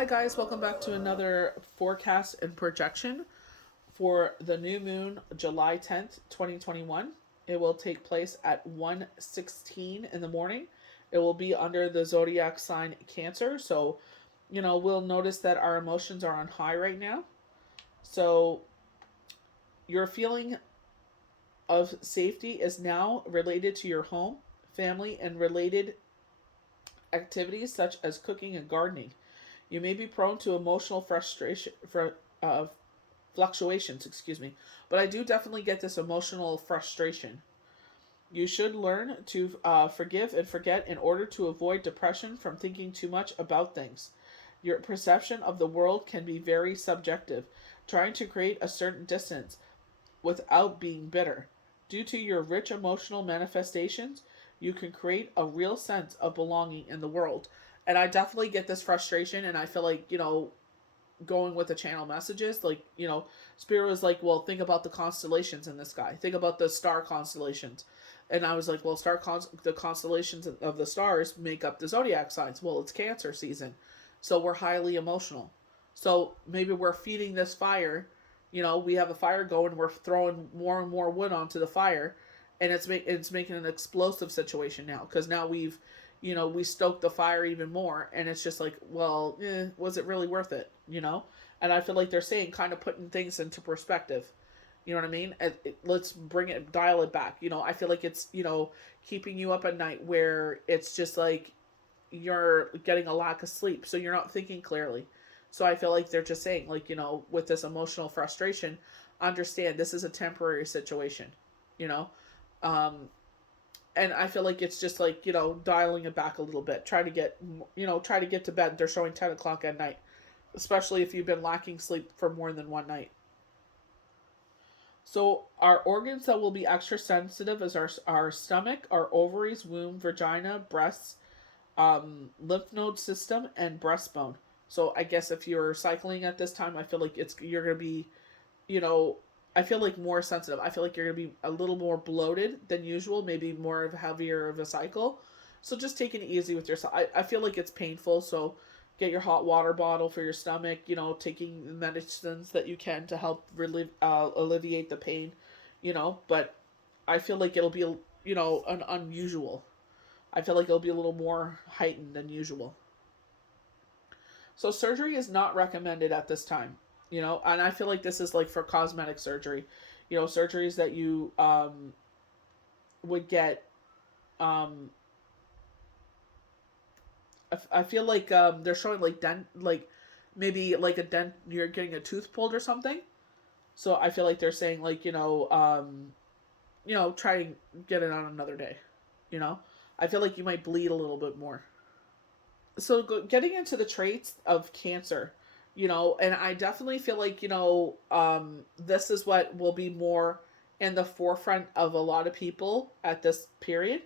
Hi guys, welcome back to another forecast and projection for the new moon July 10th, 2021. It will take place at 1:16 in the morning. It will be under the zodiac sign Cancer. So, we'll notice that our emotions are on high right now. So, your feeling of safety is now related to your home, family, and related activities such as cooking and gardening. You may be prone to emotional fluctuations, but I do definitely get this emotional frustration. You should learn to forgive and forget in order to avoid depression from thinking too much about things. Your perception of the world can be very subjective, trying to create a certain distance without being bitter. Due to your rich emotional manifestations, you can create a real sense of belonging in the world. And I definitely get this frustration, and I feel like, going with the channel messages, like, Spirit was like, well, think about the constellations in the sky, think about the star constellations. And I was like, well, the constellations of the stars make up the zodiac signs. Well, it's Cancer season, so we're highly emotional. So maybe we're feeding this fire. We have a fire going, we're throwing more and more wood onto the fire, and it's making an explosive situation now, because now we stoked the fire even more, and it's just like, well, was it really worth it? And I feel like they're saying, kind of putting things into perspective. You know what I mean? Let's dial it back. I feel like it's, keeping you up at night, where it's just like you're getting a lack of sleep, so you're not thinking clearly. So I feel like they're just saying, like, with this emotional frustration, understand this is a temporary situation, you know? Um, and I feel like it's just like, dialing it back a little bit. Try to get to bed. They're showing 10 o'clock at night, especially if you've been lacking sleep for more than one night. So our organs that will be extra sensitive is our stomach, our ovaries, womb, vagina, breasts, lymph node system, and breastbone. So I guess if you're cycling at this time, I feel like you're gonna be, you know, I feel like more sensitive. I feel like you're gonna be a little more bloated than usual, maybe more of a heavier of a cycle. So just taking it easy with yourself. I feel like it's painful, so get your hot water bottle for your stomach. Taking the medicines that you can to help alleviate the pain. But I feel like it'll be an unusual. I feel like it'll be a little more heightened than usual. So surgery is not recommended at this time. And I feel like this is like for cosmetic surgery. Surgeries that you would get. Um, I feel like they're showing like maybe like a dent. You're getting a tooth pulled or something. So I feel like they're saying, like, try and get it on another day. You know, I feel like you might bleed a little bit more. So getting into the traits of Cancer, and I definitely feel like, this is what will be more in the forefront of a lot of people at this period.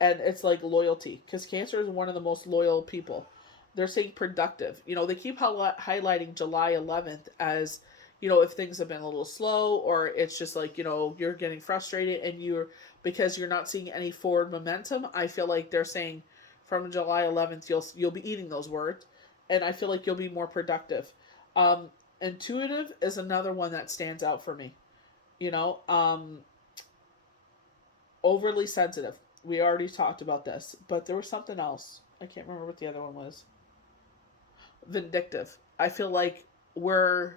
And it's like loyalty, because Cancer is one of the most loyal people. They're saying productive. They keep highlighting July 11th as, if things have been a little slow, or it's just like, you're getting frustrated, and because you're not seeing any forward momentum. I feel like they're saying from July 11th, you'll be eating those words, and I feel like you'll be more productive. Um, Intuitive is another one that stands out for me. You know, um, Overly sensitive. We already talked about this, but there was something else. I can't remember what the other one was. Vindictive. I feel like we're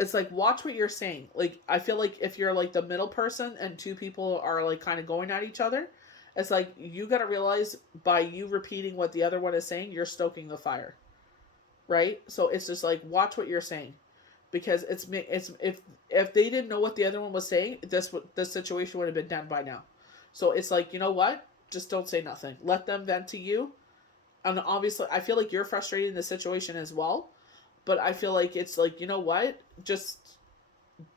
it's like, watch what you're saying. Like, I feel like if you're like the middle person and two people are like kind of going at each other, it's like you got to realize, by you repeating what the other one is saying, you're stoking the fire, right? So it's just like, watch what you're saying, because it's if they didn't know what the other one was saying, this situation would have been done by now. So it's like, you know what? Just don't say nothing. Let them vent to you. And obviously, I feel like you're frustrated in the situation as well. But I feel like it's like, you know what? Just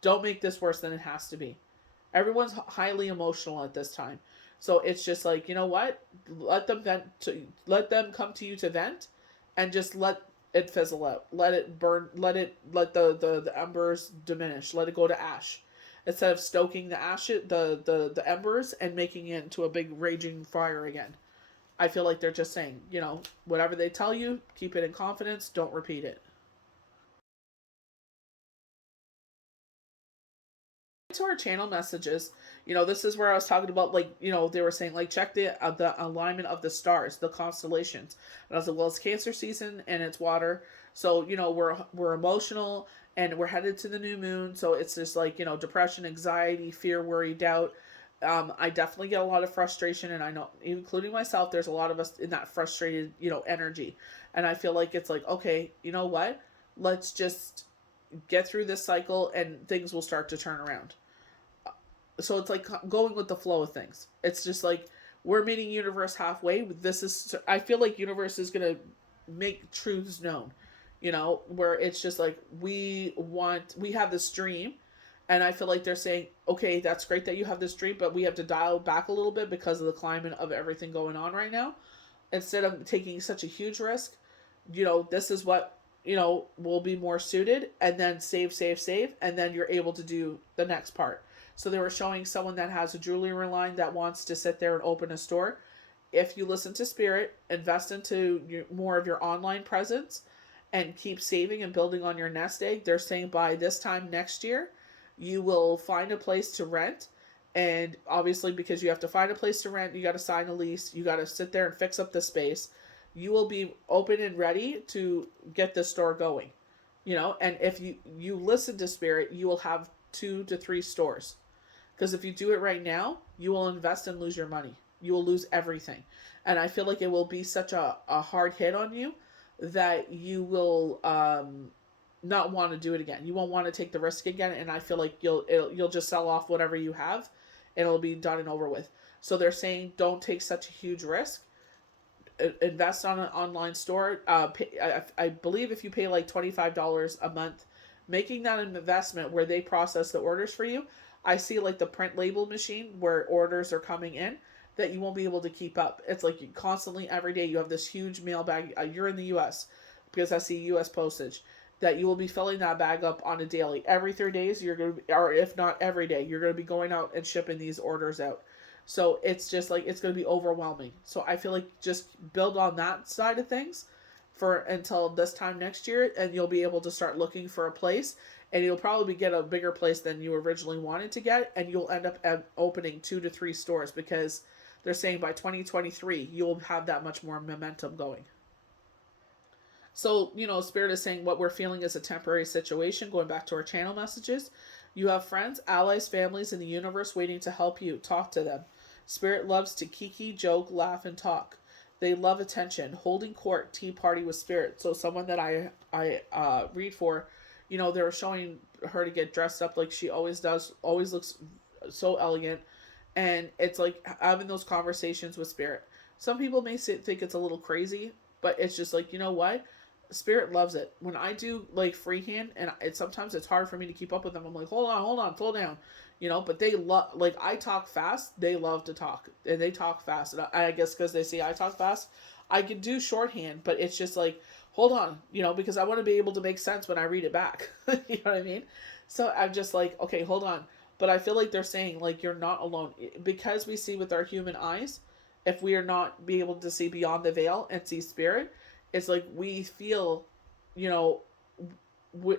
don't make this worse than it has to be. Everyone's highly emotional at this time. So it's just like, you know what? Let them come to you to vent, and just let it fizzle out. Let it burn, let the embers diminish. Let it go to ash. Instead of stoking the embers and making it into a big raging fire again. I feel like they're just saying, whatever they tell you, keep it in confidence, don't repeat it. To our channel messages, this is where I was talking about, like, they were saying, like, check the alignment of the stars, the constellations. And I was like, well, it's Cancer season and it's water, so we're emotional, and we're headed to the new moon, so it's just like, depression, anxiety, fear, worry, doubt. I definitely get a lot of frustration, and I know, including myself, there's a lot of us in that frustrated, energy. And I feel like it's like, okay, you know what? Let's just get through this cycle and things will start to turn around. So it's like going with the flow of things. It's just like we're meeting universe halfway. I feel like universe is going to make truths known, where it's just like we have this dream, and I feel like they're saying, okay, that's great that you have this dream, but we have to dial back a little bit because of the climate of everything going on right now. Instead of taking such a huge risk, this is what, will be more suited, and then save, and then you're able to do the next part. So they were showing someone that has a jewelry line that wants to sit there and open a store. If you listen to Spirit, invest into more of your online presence, and keep saving and building on your nest egg. They're saying by this time next year, you will find a place to rent. And obviously, because you have to find a place to rent, you got to sign a lease, you got to sit there and fix up the space. You will be open and ready to get the store going. And if you listen to Spirit, you will have 2 to 3 stores. Because if you do it right now, you will invest and lose your money. You will lose everything. And I feel like it will be such a hard hit on you that you will not want to do it again. You won't want to take the risk again. And I feel like you'll just sell off whatever you have, and it'll be done and over with. So they're saying don't take such a huge risk. Invest on an online store. I believe if you pay like $25 a month, making that an investment where they process the orders for you. I see like the print label machine where orders are coming in that you won't be able to keep up. It's like you constantly every day you have this huge mail bag. You're in the U.S. because I see U.S. postage, that you will be filling that bag up on a daily. Every 3 days you're going to be, or if not every day, you're going to be going out and shipping these orders out. So it's just like it's going to be overwhelming. So I feel like just build on that side of things for until this time next year, and you'll be able to start looking for a place, and you'll probably get a bigger place than you originally wanted to get, and you'll end up opening 2 to 3 stores because they're saying by 2023 you'll have that much more momentum going. So, Spirit is saying what we're feeling is a temporary situation. Going back to our channel messages, you have friends, allies, families in the universe waiting to help you. Talk to them. Spirit loves to kiki, joke, laugh, and talk. They love attention. Holding court, tea party with Spirit. So someone that I read for, they were showing her to get dressed up like she always does. Always looks so elegant, and it's like having those conversations with Spirit. Some people may think it's a little crazy, but it's just like, you know what? Spirit loves it. When I do like freehand, and sometimes it's hard for me to keep up with them. I'm like, hold on, slow down, But they love, like, I talk fast. They love to talk, and they talk fast. And I guess because they see I talk fast, I can do shorthand, but it's just like, hold on, because I want to be able to make sense when I read it back. You know what I mean? So I'm just like, okay, hold on. But I feel like they're saying like you're not alone because we see with our human eyes. If we are not be able to see beyond the veil and see Spirit, it's like we feel, you know,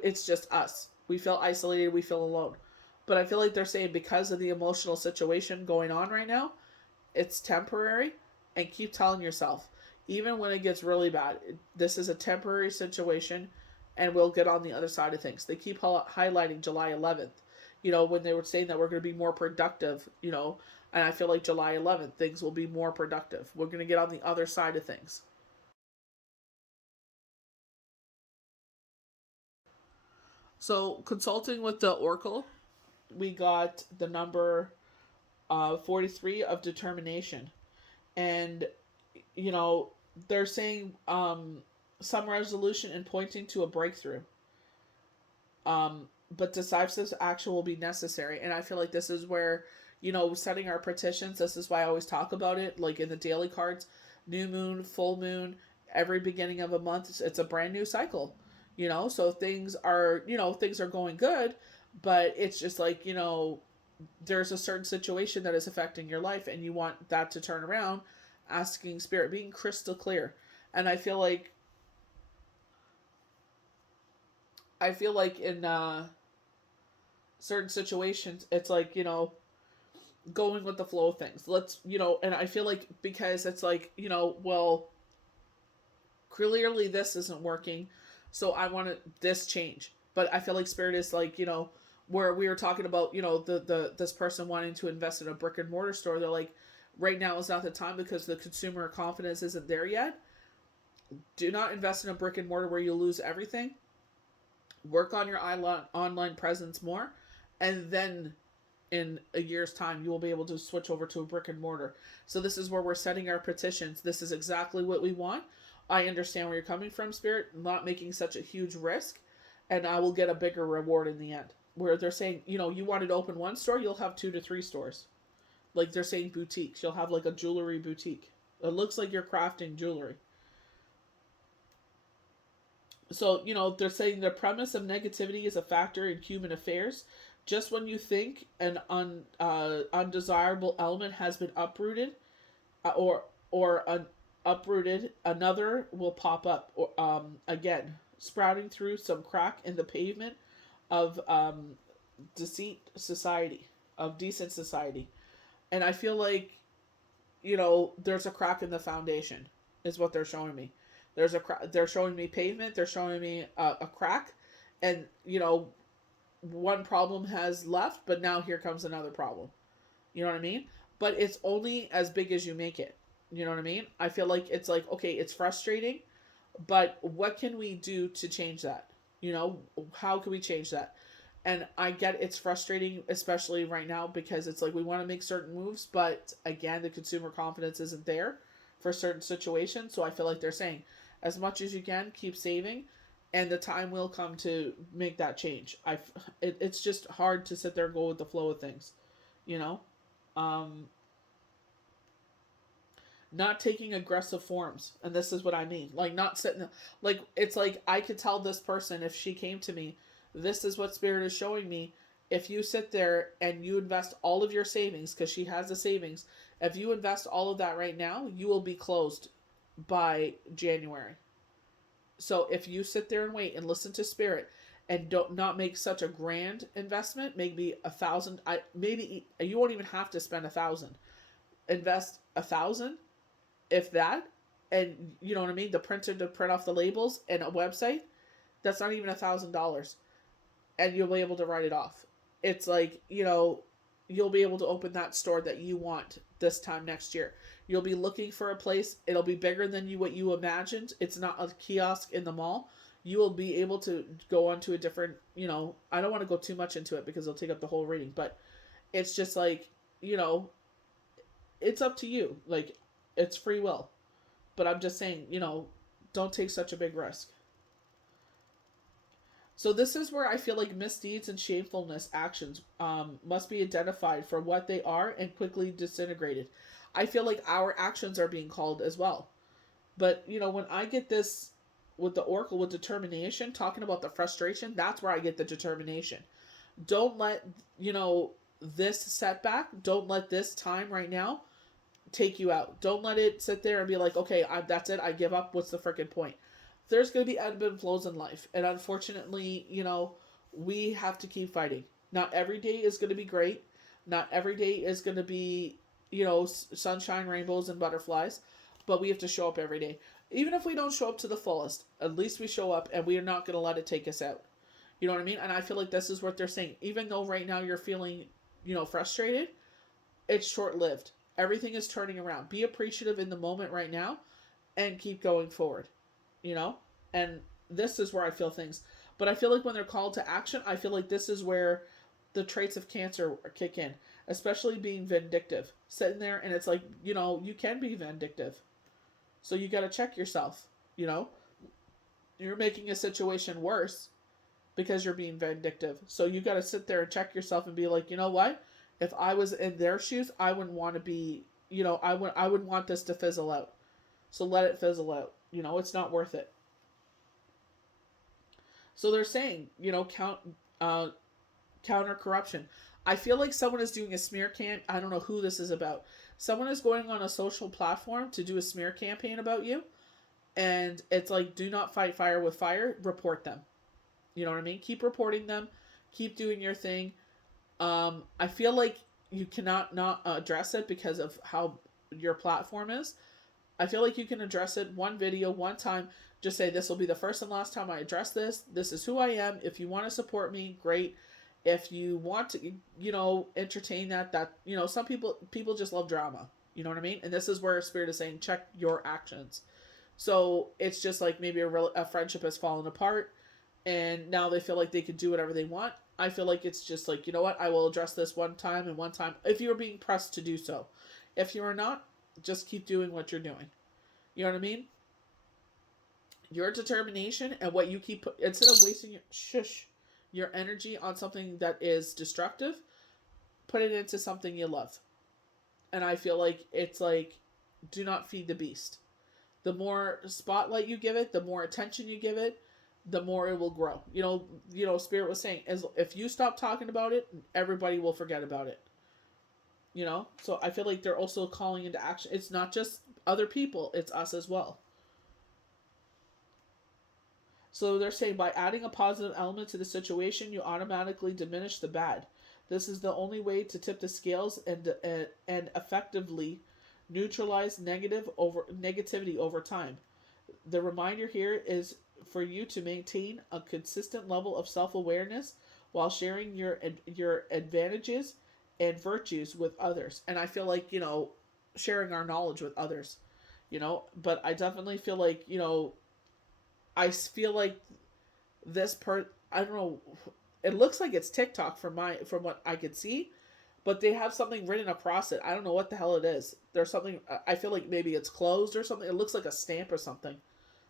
it's just us. We feel isolated. We feel alone. But I feel like they're saying because of the emotional situation going on right now, it's temporary, and keep telling yourself, even when it gets really bad, this is a temporary situation, and we'll get on the other side of things. They keep highlighting July 11th, when they were saying that we're going to be more productive, and I feel like July 11th, things will be more productive. We're going to get on the other side of things. So, consulting with the Oracle, we got the number 43 of determination. And, you know, they're saying some resolution and pointing to a breakthrough. But decisive action will be necessary. And I feel like this is where, setting our petitions, this is why I always talk about it, like in the daily cards, new moon, full moon, every beginning of a month, it's a brand new cycle, so things are going good, but it's just like, there's a certain situation that is affecting your life and you want that to turn around. asking Spirit, being crystal clear. And I feel like in certain situations, it's like, going with the flow of things. And I feel like because it's like, well, clearly this isn't working, so I want this change. But I feel like Spirit is like, where we were talking about, the this person wanting to invest in a brick and mortar store. They're like, right now is not the time because the consumer confidence isn't there yet. Do not invest in a brick and mortar where you lose everything. Work on your online presence more, and then in a year's time you will be able to switch over to a brick and mortar. So this is where we're setting our petitions. This is exactly what we want. I understand where you're coming from, Spirit, not making such a huge risk, and I will get a bigger reward in the end. Where they're saying, you wanted to open one store, you'll have 2 to 3 stores. Like they're saying boutiques. You'll have like a jewelry boutique. It looks like you're crafting jewelry. So, they're saying the premise of negativity is a factor in human affairs. Just when you think an undesirable element has been uprooted, or uprooted, another will pop up, or again, sprouting through some crack in the pavement of deceit society, of decent society. And I feel like, there's a crack in the foundation, is what they're showing me. They're showing me pavement. They're showing me a crack, and one problem has left, but now here comes another problem. You know what I mean? But it's only as big as you make it. You know what I mean? I feel like it's like, okay, it's frustrating, but what can we do to change that? How can we change that? And I get it's frustrating, especially right now, because it's like we want to make certain moves, but again, the consumer confidence isn't there for certain situations. So I feel like they're saying, as much as you can, keep saving, and the time will come to make that change. It's just hard to sit there and go with the flow of things, you know. Um, Not taking aggressive forms, and this is what I mean. Like not sitting, like it's like I could tell this person if she came to me, this is what Spirit is showing me. If you sit there and you invest all of your savings, because she has the savings, if you invest all of that right now, you will be closed by January. So if you sit there and wait and listen to Spirit and don't not make such a grand investment, maybe 1,000. I maybe you won't even have to spend 1,000. Invest 1,000, if that, and you know what I mean. The printer to print off the labels and a website, that's not even $1,000, and you'll be able to write it off. It's like, you'll be able to open that store that you want this time next year. You'll be looking for a place. It'll be bigger than what you imagined. It's not a kiosk in the mall. You will be able to go onto a different, I don't want to go too much into it because it'll take up the whole reading, but it's just like, it's up to you. Like, it's free will. But I'm just saying, don't take such a big risk. So this is where I feel like misdeeds and shamefulness actions must be identified for what they are and quickly disintegrated. I feel like our actions are being called as well. But, when I get this with the Oracle with determination, talking about the frustration, that's where I get the determination. Don't let, this setback, don't let this time right now take you out. Don't let it sit there and be like, okay, that's it. I give up. What's the freaking point? There's going to be ebb and flows in life. And unfortunately, we have to keep fighting. Not every day is going to be great. Not every day is going to be, sunshine, rainbows, and butterflies. But we have to show up every day. Even if we don't show up to the fullest, at least we show up and we are not going to let it take us out. You know what I mean? And I feel like this is what they're saying. Even though right now you're feeling, frustrated, it's short-lived. Everything is turning around. Be appreciative in the moment right now and keep going forward. And this is where I feel things. But I feel like when they're called to action, I feel like this is where the traits of Cancer kick in, especially being vindictive. Sitting there and it's like, you can be vindictive. So you got to check yourself, You're making a situation worse because you're being vindictive. So you got to sit there and check yourself and be like, you know what? If I was in their shoes, I wouldn't want to be, I would want this to fizzle out. So let it fizzle out. It's not worth it. So they're saying, counter corruption. I feel like someone is doing a smear camp. I don't know who this is about. Someone is going on a social platform to do a smear campaign about you, and it's like, do not fight fire with fire. Report them. You know what I mean? Keep reporting them. Keep doing your thing. I feel like you cannot not address it because of how your platform is. I feel like you can address it one video, one time. Just say, this will be the first and last time I address this. This is who I am. If you want to support me, great. If you want to, entertain that, some people just love drama. You know what I mean? And this is where Spirit is saying, check your actions. So it's just like maybe a friendship has fallen apart, and now they feel like they can do whatever they want. I feel like it's just like, you know what? I will address this one time and one time if you are being pressed to do so. If you are not, just keep doing what you're doing. You know what I mean? Your determination and what you keep, instead of wasting your energy on something that is destructive, put it into something you love. And I feel like it's like, do not feed the beast. The more spotlight you give it, the more attention you give it, the more it will grow. Spirit was saying, as if you stop talking about it, everybody will forget about it. So I feel like they're also calling into action. It's not just other people, it's us as well. So they're saying, by adding a positive element to the situation, you automatically diminish the bad. This is the only way to tip the scales and effectively neutralize negativity over time. The reminder here is for you to maintain a consistent level of self-awareness while sharing your advantages and virtues with others. And I feel like, sharing our knowledge with others, but I definitely feel like, I feel like I don't know, it looks like it's TikTok from what I could see, but they have something written across it. I don't know what the hell it is. There's something, I feel like maybe it's closed or something. It looks like a stamp or something,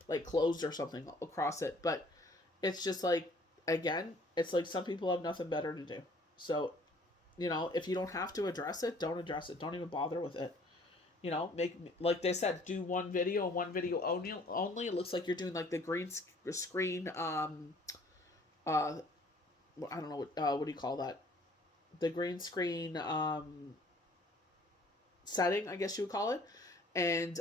like closed or something across it. But it's just like, again, it's like some people have nothing better to do. So, if you don't have to address it, don't address it. Don't even bother with it. Make, like they said, do one video and one video only. It looks like you're doing like the green screen. I don't know what do you call that? The green screen setting, I guess you would call it, and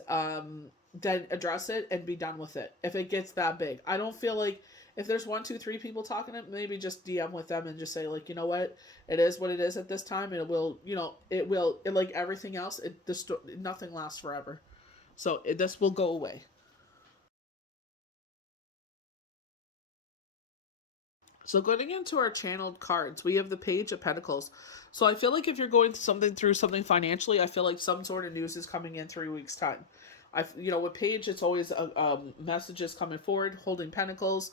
then address it and be done with it. If it gets that big, I don't feel like, if there's 1, 2, 3 people talking, it maybe just DM with them and just say, like, you know what, it is what it is at this time, and it like everything else, nothing lasts forever. So this will go away. So going into our channeled cards, we have the Page of Pentacles. So I feel like if you're going through something financially, I feel like some sort of news is coming in 3 weeks time. With Page, it's always messages coming forward, holding Pentacles.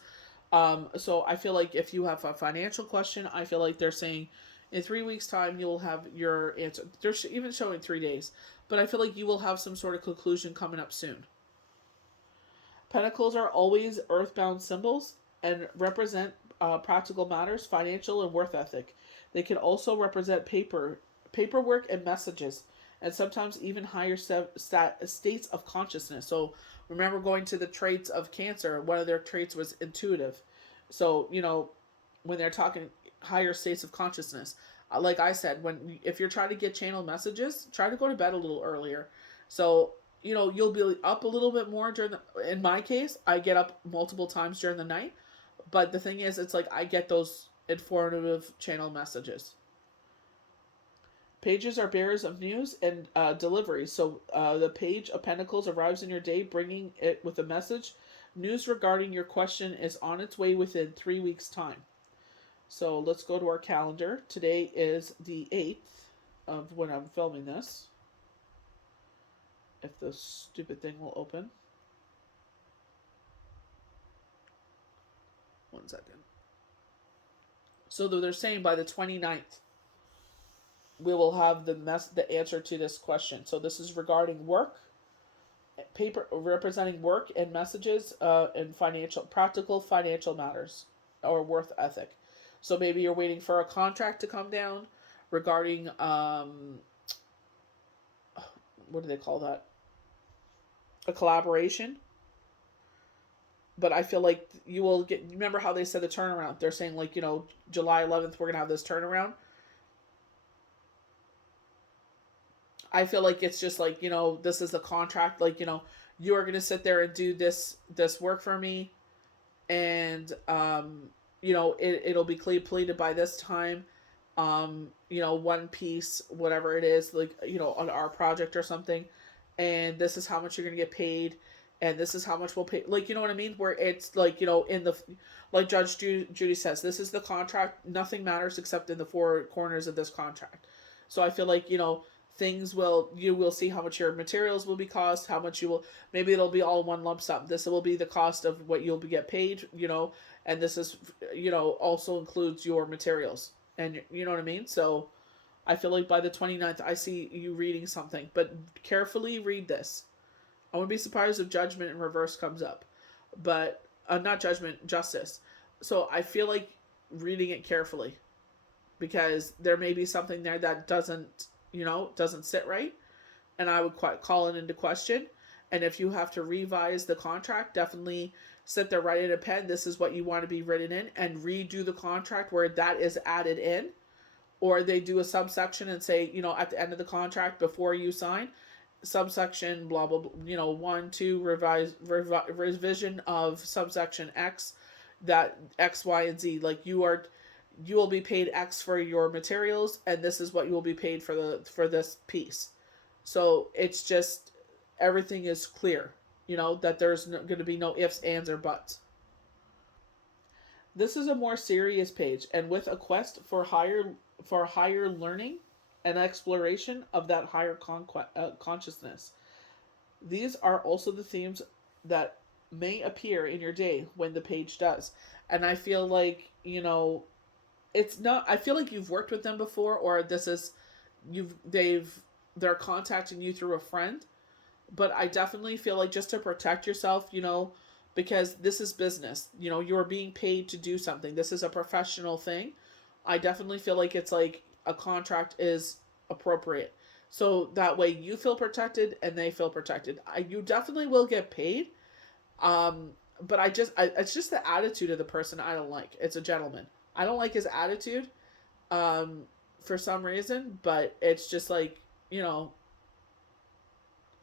So I feel like if you have a financial question, I feel like they're saying in 3 weeks time you'll have your answer. They're even showing 3 days, but I feel like you will have some sort of conclusion coming up soon. Pentacles are always earthbound symbols and represent practical matters, financial and worth ethic. They can also represent paperwork and messages, and sometimes even higher states of consciousness. So remember, going to the traits of Cancer, one of their traits was intuitive. So, when they're talking higher states of consciousness, like I said, if you're trying to get channel messages, try to go to bed a little earlier. So, you'll be up a little bit more in my case, I get up multiple times during the night. But the thing is, it's like I get those informative channel messages. Pages are bearers of news and deliveries. So the Page of Pentacles arrives in your day, bringing it with a message. News regarding your question is on its way within 3 weeks' time. So let's go to our calendar. Today is the 8th of when I'm filming this. If the stupid thing will open. 1 second. So they're saying by the 29th, we will have the answer to this question. So this is regarding work, paper representing work and messages, and practical financial matters or worth ethic. So maybe you're waiting for a contract to come down regarding what do they call that? A collaboration. But I feel like you will remember how they said the turnaround? They're saying, like, July 11th, we're going to have this turnaround. I feel like it's just like, this is the contract. Like, you are going to sit there and do this work for me. And, it'll be completed by this time. One piece, whatever it is, like, on our project or something. And this is how much you're going to get paid. And this is how much we'll pay. Like, you know what I mean? Where it's like, in the, like Judge Judy says, this is the contract. Nothing matters except in the four corners of this contract. So I feel like, you will see how much your materials will be cost, how much maybe it'll be all one lump sum. This will be the cost of what you'll get paid, and this is, also includes your materials. And you know what I mean? So I feel like by the 29th, I see you reading something, but carefully read this. I wouldn't be surprised if judgment in reverse comes up, but not judgment, justice. So I feel like reading it carefully, because there may be something there that doesn't sit right, and I would call it into question. And if you have to revise the contract, definitely sit there, write in a pen, this is what you want to be written in, and redo the contract where that is added in. Or they do a subsection and say, at the end of the contract before you sign, subsection blah blah blah, 1 2 revision of subsection X, that X, Y, and Z, like you will be paid X for your materials, and this is what you will be paid for this piece. So it's just, everything is clear, that there's going to be no ifs, ands, or buts. This is a more serious page, and with a quest for higher learning and exploration of that higher consciousness. These are also the themes that may appear in your day when the page does. And I feel like, it's not, I feel like you've worked with them before, or this is, they're contacting you through a friend. But I definitely feel like, just to protect yourself, because this is business, you're being paid to do something. This is a professional thing. I definitely feel like it's like a contract is appropriate. So that way you feel protected and they feel protected. You definitely will get paid. But it's just the attitude of the person I don't like. It's a gentleman. I don't like his attitude, for some reason, but it's just like,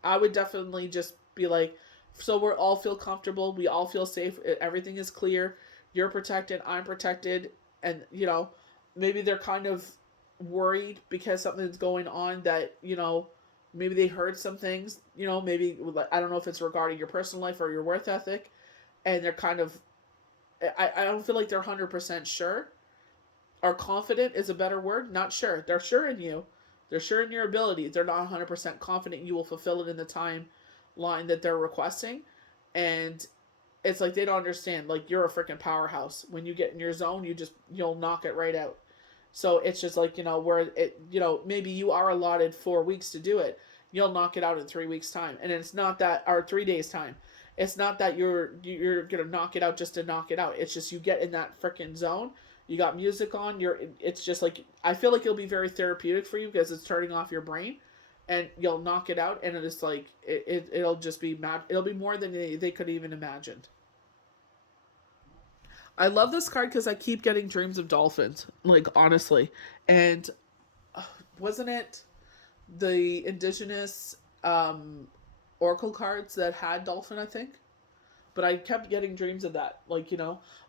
I would definitely just be like, so we all feel comfortable, we all feel safe, everything is clear, you're protected, I'm protected, and, maybe they're kind of worried because something's going on that, maybe they heard some things, maybe, I don't know if it's regarding your personal life or your work ethic, and they're kind of, I don't feel like they're 100% sure, or confident is a better word, not sure. They're sure in you. They're sure in your ability. They're not 100% confident you will fulfill it in the timeline that they're requesting. And it's like they don't understand. Like, you're a freaking powerhouse. When you get in your zone, you'll knock it right out. So it's just like, where it, maybe you are allotted 4 weeks to do it. You'll knock it out in 3 weeks' time. And it's not that, or 3 days' time. It's not that you're going to knock it out just to knock it out. It's just you get in that freaking zone. You got music on. It's just like, I feel like it'll be very therapeutic for you because it's turning off your brain, and you'll knock it out, and it's like it'll just be mad. It'll be more than they could even imagine. I love this card because I keep getting dreams of dolphins. Like, honestly, and wasn't it the indigenous oracle cards that had dolphin? I think. But I kept getting dreams of that, like,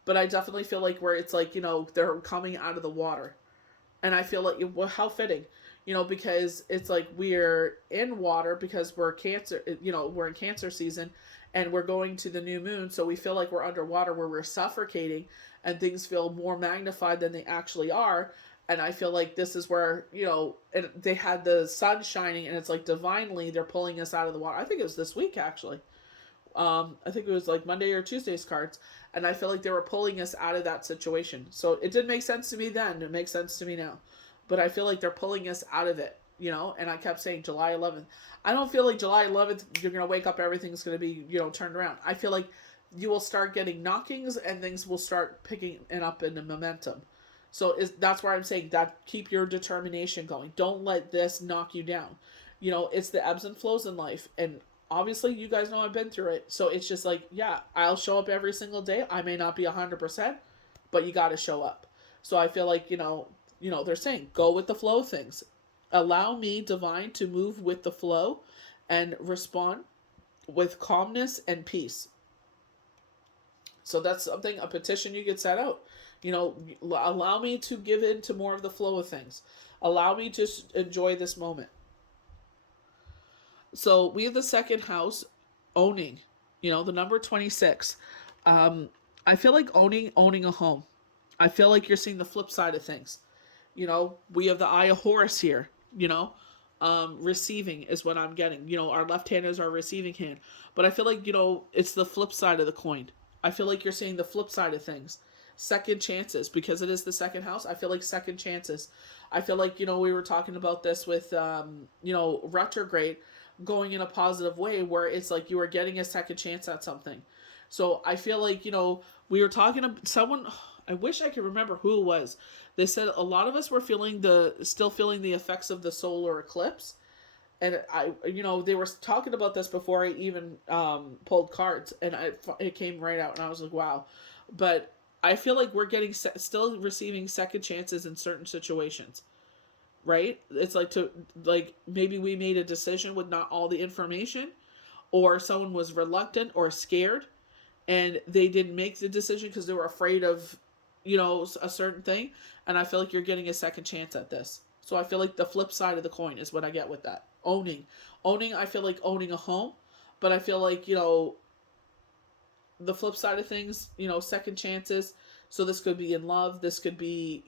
But I definitely feel like where it's like, they're coming out of the water. And I feel like, well, how fitting, because it's like we're in water because we're Cancer, we're in Cancer season, and we're going to the new moon. So we feel like we're underwater where we're suffocating, and things feel more magnified than they actually are. And I feel like this is where, and they had the sun shining, and it's like divinely they're pulling us out of the water. I think it was this week, actually. I think it was like Monday or Tuesday's cards, and I feel like they were pulling us out of that situation. So it didn't make sense to me then. It makes sense to me now, but I feel like they're pulling us out of it, And I kept saying July 11th. I don't feel like July 11th you're gonna wake up, everything's gonna be turned around. I feel like you will start getting knockings and things will start picking it up in the momentum. So that's why I'm saying that keep your determination going. Don't let this knock you down. It's the ebbs and flows in life, and obviously you guys know I've been through it. So it's just like, yeah, I'll show up every single day. I may not be 100%, but you got to show up. So I feel like, they're saying go with the flow of things. Allow me, divine, to move with the flow and respond with calmness and peace. So that's something, a petition you could set out. Allow me to give in to more of the flow of things. Allow me to enjoy this moment. So we have the second house, owning. The number 26. I feel like owning a home. I feel like you're seeing the flip side of things. We have the Eye of Horus here. Receiving is what I'm getting. Our left hand is our receiving hand. But I feel like, it's the flip side of the coin. I feel like you're seeing the flip side of things. Second chances, because it is the second house. I feel like second chances. I feel like, we were talking about this with, retrograde going in a positive way, where it's like you are getting a second chance at something. So I feel like, we were talking to someone, I wish I could remember who it was. They said a lot of us were still feeling the effects of the solar eclipse. And they were talking about this before I even pulled cards, and it came right out, and I was like, wow. But I feel like we're still receiving second chances in certain situations, right? It's like maybe we made a decision with not all the information, or someone was reluctant or scared, and they didn't make the decision because they were afraid of, a certain thing. And I feel like you're getting a second chance at this. So I feel like the flip side of the coin is what I get with that. Owning, I feel like owning a home, but I feel like, the flip side of things, second chances. So this could be in love. This could be,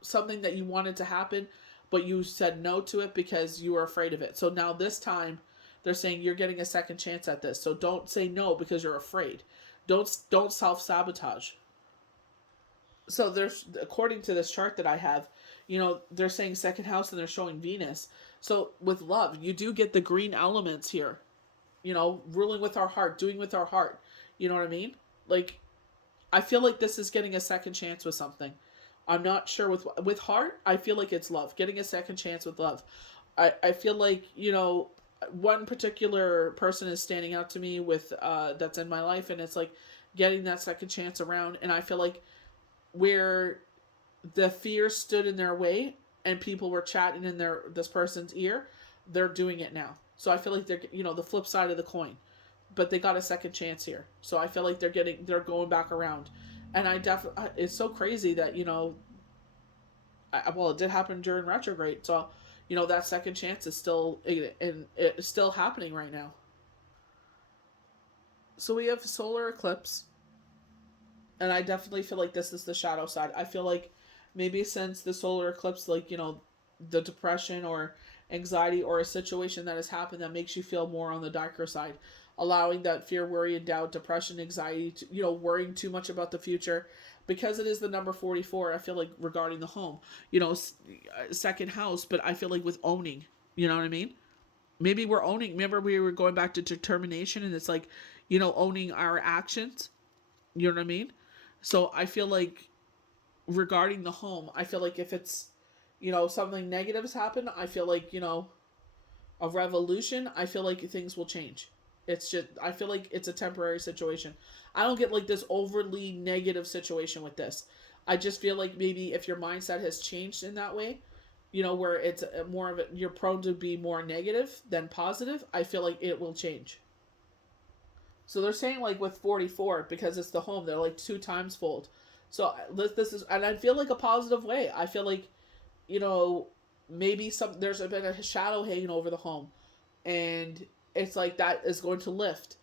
something that you wanted to happen, but you said no to it because you were afraid of it. So now this time they're saying you're getting a second chance at this. So don't say no because you're afraid. Don't self-sabotage. So there's, according to this chart that I have, they're saying second house and they're showing Venus. So with love, you do get the green elements here. Ruling with our heart, doing with our heart. You know what I mean? Like, I feel like this is getting a second chance with something. I'm not sure with heart. I feel like it's love. Getting a second chance with love. I feel like, one particular person is standing out to me with that's in my life, and it's like getting that second chance around. And I feel like where the fear stood in their way and people were chatting in this person's ear, they're doing it now. So I feel like they're, the flip side of the coin, but they got a second chance here. So I feel like they're going back around. And it's so crazy that, it did happen during retrograde. So, that second chance is still, and it's still happening right now. So we have solar eclipse. And I definitely feel like this is the shadow side. I feel like maybe since the solar eclipse, like, the depression or anxiety or a situation that has happened that makes you feel more on the darker side, allowing that fear, worry, and doubt, depression, anxiety, worrying too much about the future. Because it is the number 44, I feel like regarding the home, second house, but I feel like with owning, you know what I mean? Maybe we're owning, remember we were going back to determination, and it's like, owning our actions, you know what I mean? So I feel like regarding the home, I feel like if it's, something negative has happened, I feel like, a revolution, I feel like things will change. It's just, I feel like it's a temporary situation. I don't get like this overly negative situation with this. I just feel like maybe if your mindset has changed in that way, where it's more of it, you're prone to be more negative than positive, I feel like it will change. So they're saying like with 44, because it's the home, they're like 2 times fold. So this is, and I feel like a positive way. I feel like, maybe there's been a shadow hanging over the home, and it's like that is going to lift,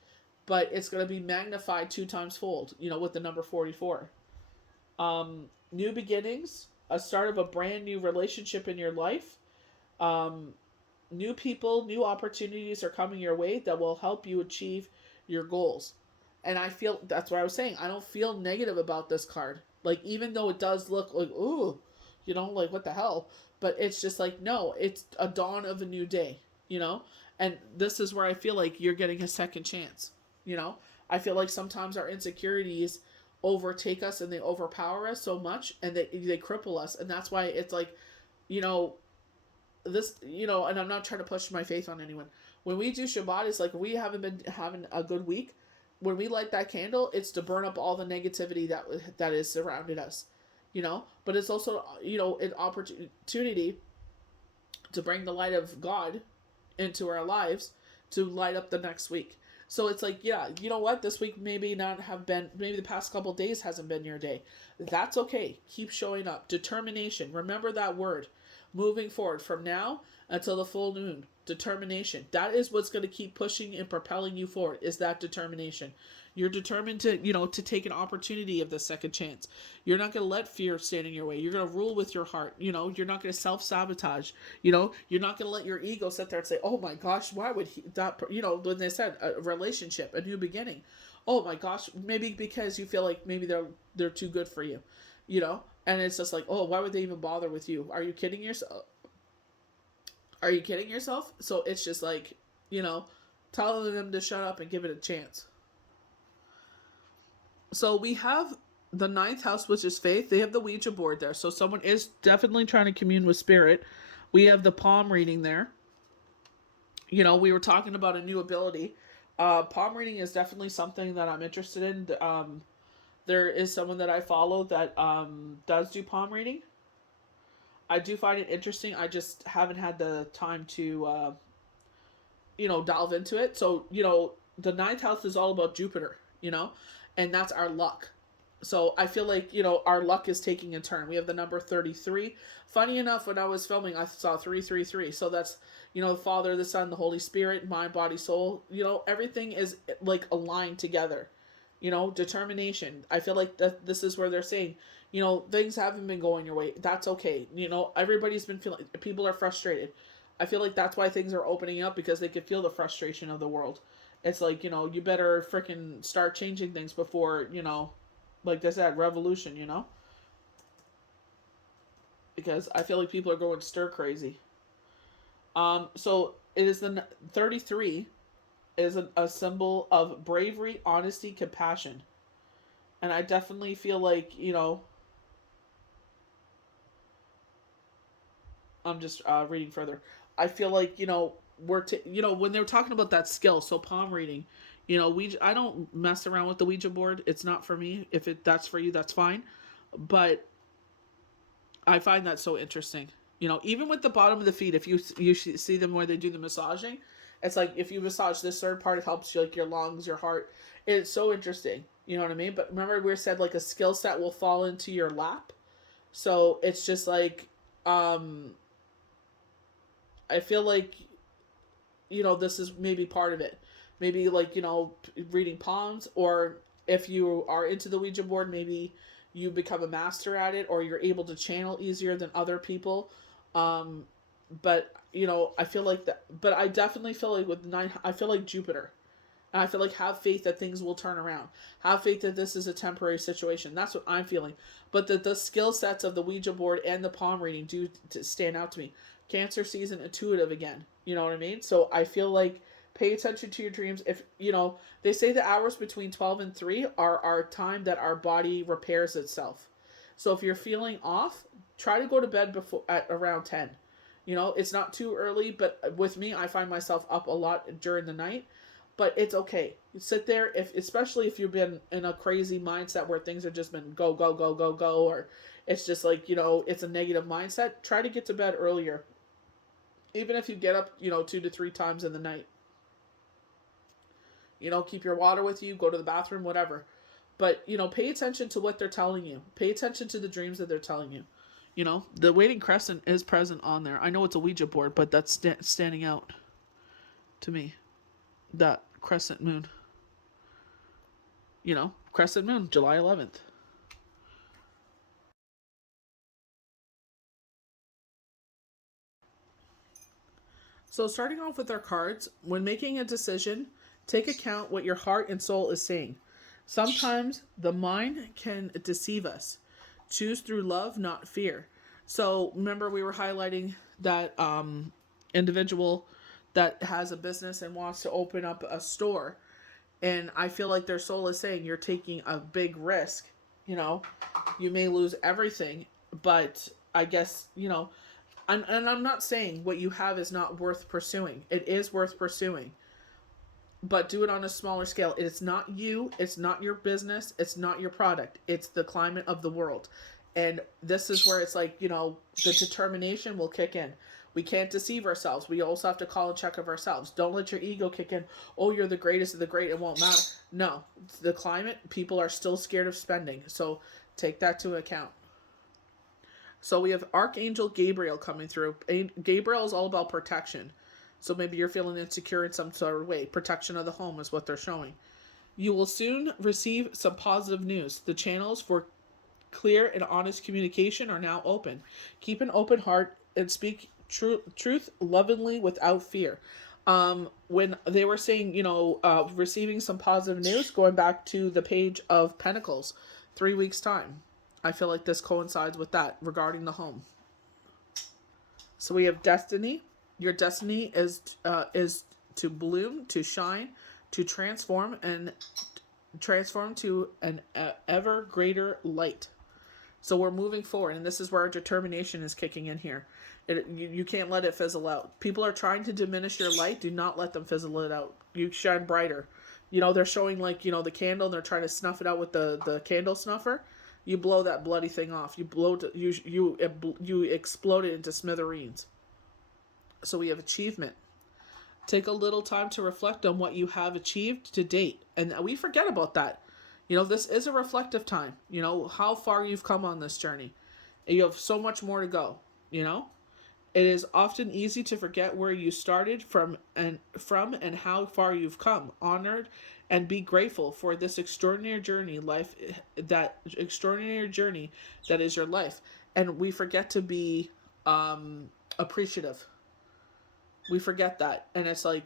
but it's going to be magnified 2 times fold, with the number 44. New beginnings, a start of a brand new relationship in your life. New people, new opportunities are coming your way that will help you achieve your goals. And I feel, that's what I was saying, I don't feel negative about this card. Like, even though it does look like, ooh, like what the hell, but it's just like, no, it's a dawn of a new day, and this is where I feel like you're getting a second chance. I feel like sometimes our insecurities overtake us and they overpower us so much, and they cripple us, and that's why it's like, this, and I'm not trying to push my faith on anyone. When we do Shabbat, it's like we haven't been having a good week. When we light that candle, it's to burn up all the negativity that is surrounded us, But it's also, an opportunity to bring the light of God into our lives to light up the next week. So it's like, yeah, you know what? This week maybe not have been, maybe the past couple days hasn't been your day. That's okay. Keep showing up. Determination. Remember that word. Moving forward from now until the full moon. Determination. That is what's going to keep pushing and propelling you forward, is that determination. You're determined to, to take an opportunity of the second chance. You're not going to let fear stand in your way. You're going to rule with your heart. You're not going to self-sabotage. You're not going to let your ego sit there and say, oh my gosh, why would he, that, when they said a relationship, a new beginning. Oh my gosh, maybe because you feel like maybe they're too good for you, and it's just like, oh, why would they even bother with you? Are you kidding yourself? Are you kidding yourself? So it's just like, telling them to shut up and give it a chance. So we have the ninth house, which is faith. They have the Ouija board there. So someone is definitely trying to commune with spirit. We have the palm reading there. We were talking about a new ability. Palm reading is definitely something that I'm interested in. There is someone that I follow that does do palm reading. I do find it interesting. I just haven't had the time to, delve into it. So, the ninth house is all about Jupiter, and that's our luck. So I feel like, our luck is taking a turn. We have the number 33. Funny enough, when I was filming, I saw 333. So that's, the Father, the Son, the Holy Spirit, mind, body, soul. Everything is like aligned together. Determination. I feel like this is where they're saying, things haven't been going your way. That's okay. Everybody's been feeling, people are frustrated. I feel like that's why things are opening up, because they could feel the frustration of the world. It's like, you better freaking start changing things before, like they said, revolution, because I feel like people are going stir crazy. So it is the 33 is a symbol of bravery, honesty, compassion. And I definitely feel like, I'm just reading further. I feel like, when they were talking about that skill, so palm reading, I don't mess around with the Ouija board. It's not for me. If that's for you, that's fine. But I find that so interesting. Even with the bottom of the feet, if you see them where they do the massaging, it's like if you massage this third part, it helps you, like your lungs, your heart. It's so interesting. You know what I mean? But remember, we said like a skill set will fall into your lap. So it's just like, I feel like, this is maybe part of it. Maybe like, reading palms, or if you are into the Ouija board, maybe you become a master at it, or you're able to channel easier than other people. But, I feel like that, but I definitely feel like with nine, I feel like Jupiter. And I feel like have faith that things will turn around. Have faith that this is a temporary situation. That's what I'm feeling. But the skill sets of the Ouija board and the palm reading do stand out to me. Cancer season, intuitive again. You know what I mean? So I feel like pay attention to your dreams. If, they say the hours between 12 and 3 are our time that our body repairs itself. So if you're feeling off, try to go to bed at around 10. It's not too early, but with me, I find myself up a lot during the night. But it's okay. You sit there, especially if you've been in a crazy mindset where things have just been go, go, go, go, go, or it's just like, it's a negative mindset. Try to get to bed earlier. Even if you get up, 2 to 3 times in the night. Keep your water with you, go to the bathroom, whatever. But, pay attention to what they're telling you. Pay attention to the dreams that they're telling you. The waiting crescent is present on there. I know it's a Ouija board, but that's standing out to me. That crescent moon. Crescent moon, July 11th. So starting off with our cards, when making a decision, take account what your heart and soul is saying. Sometimes the mind can deceive us. Choose through love, not fear. So remember, we were highlighting that individual that has a business and wants to open up a store. And I feel like their soul is saying you're taking a big risk. You may lose everything, but I guess, and I'm not saying what you have is not worth pursuing. It is worth pursuing. But do it on a smaller scale. It's not you. It's not your business. It's not your product. It's the climate of the world. And this is where it's like, the determination will kick in. We can't deceive ourselves. We also have to call and check of ourselves. Don't let your ego kick in. Oh, you're the greatest of the great. It won't matter. No, the climate, people are still scared of spending. So take that to account. So we have Archangel Gabriel coming through. Gabriel is all about protection. So maybe you're feeling insecure in some sort of way. Protection of the home is what they're showing. You will soon receive some positive news. The channels for clear and honest communication are now open. Keep an open heart and speak truth lovingly without fear. When they were saying, receiving some positive news, going back to the Page of Pentacles, 3 weeks' time. I feel like this coincides with that regarding the home. So we have destiny. Your destiny is to bloom, to shine, to transform to an ever greater light. So we're moving forward, and this is where our determination is kicking in here. You can't let it fizzle out. People are trying to diminish your light. Do not let them fizzle it out. You shine brighter. They're showing the candle, and they're trying to snuff it out with the candle snuffer. You blow that bloody thing off. You explode it into smithereens. So we have achievement. Take a little time to reflect on what you have achieved to date. And we forget about that. This is a reflective time. How far you've come on this journey. And you have so much more to go. It is often easy to forget where you started from and how far you've come. Honored and be grateful for this extraordinary journey that is your life. And we forget to be appreciative. We forget that. And it's like,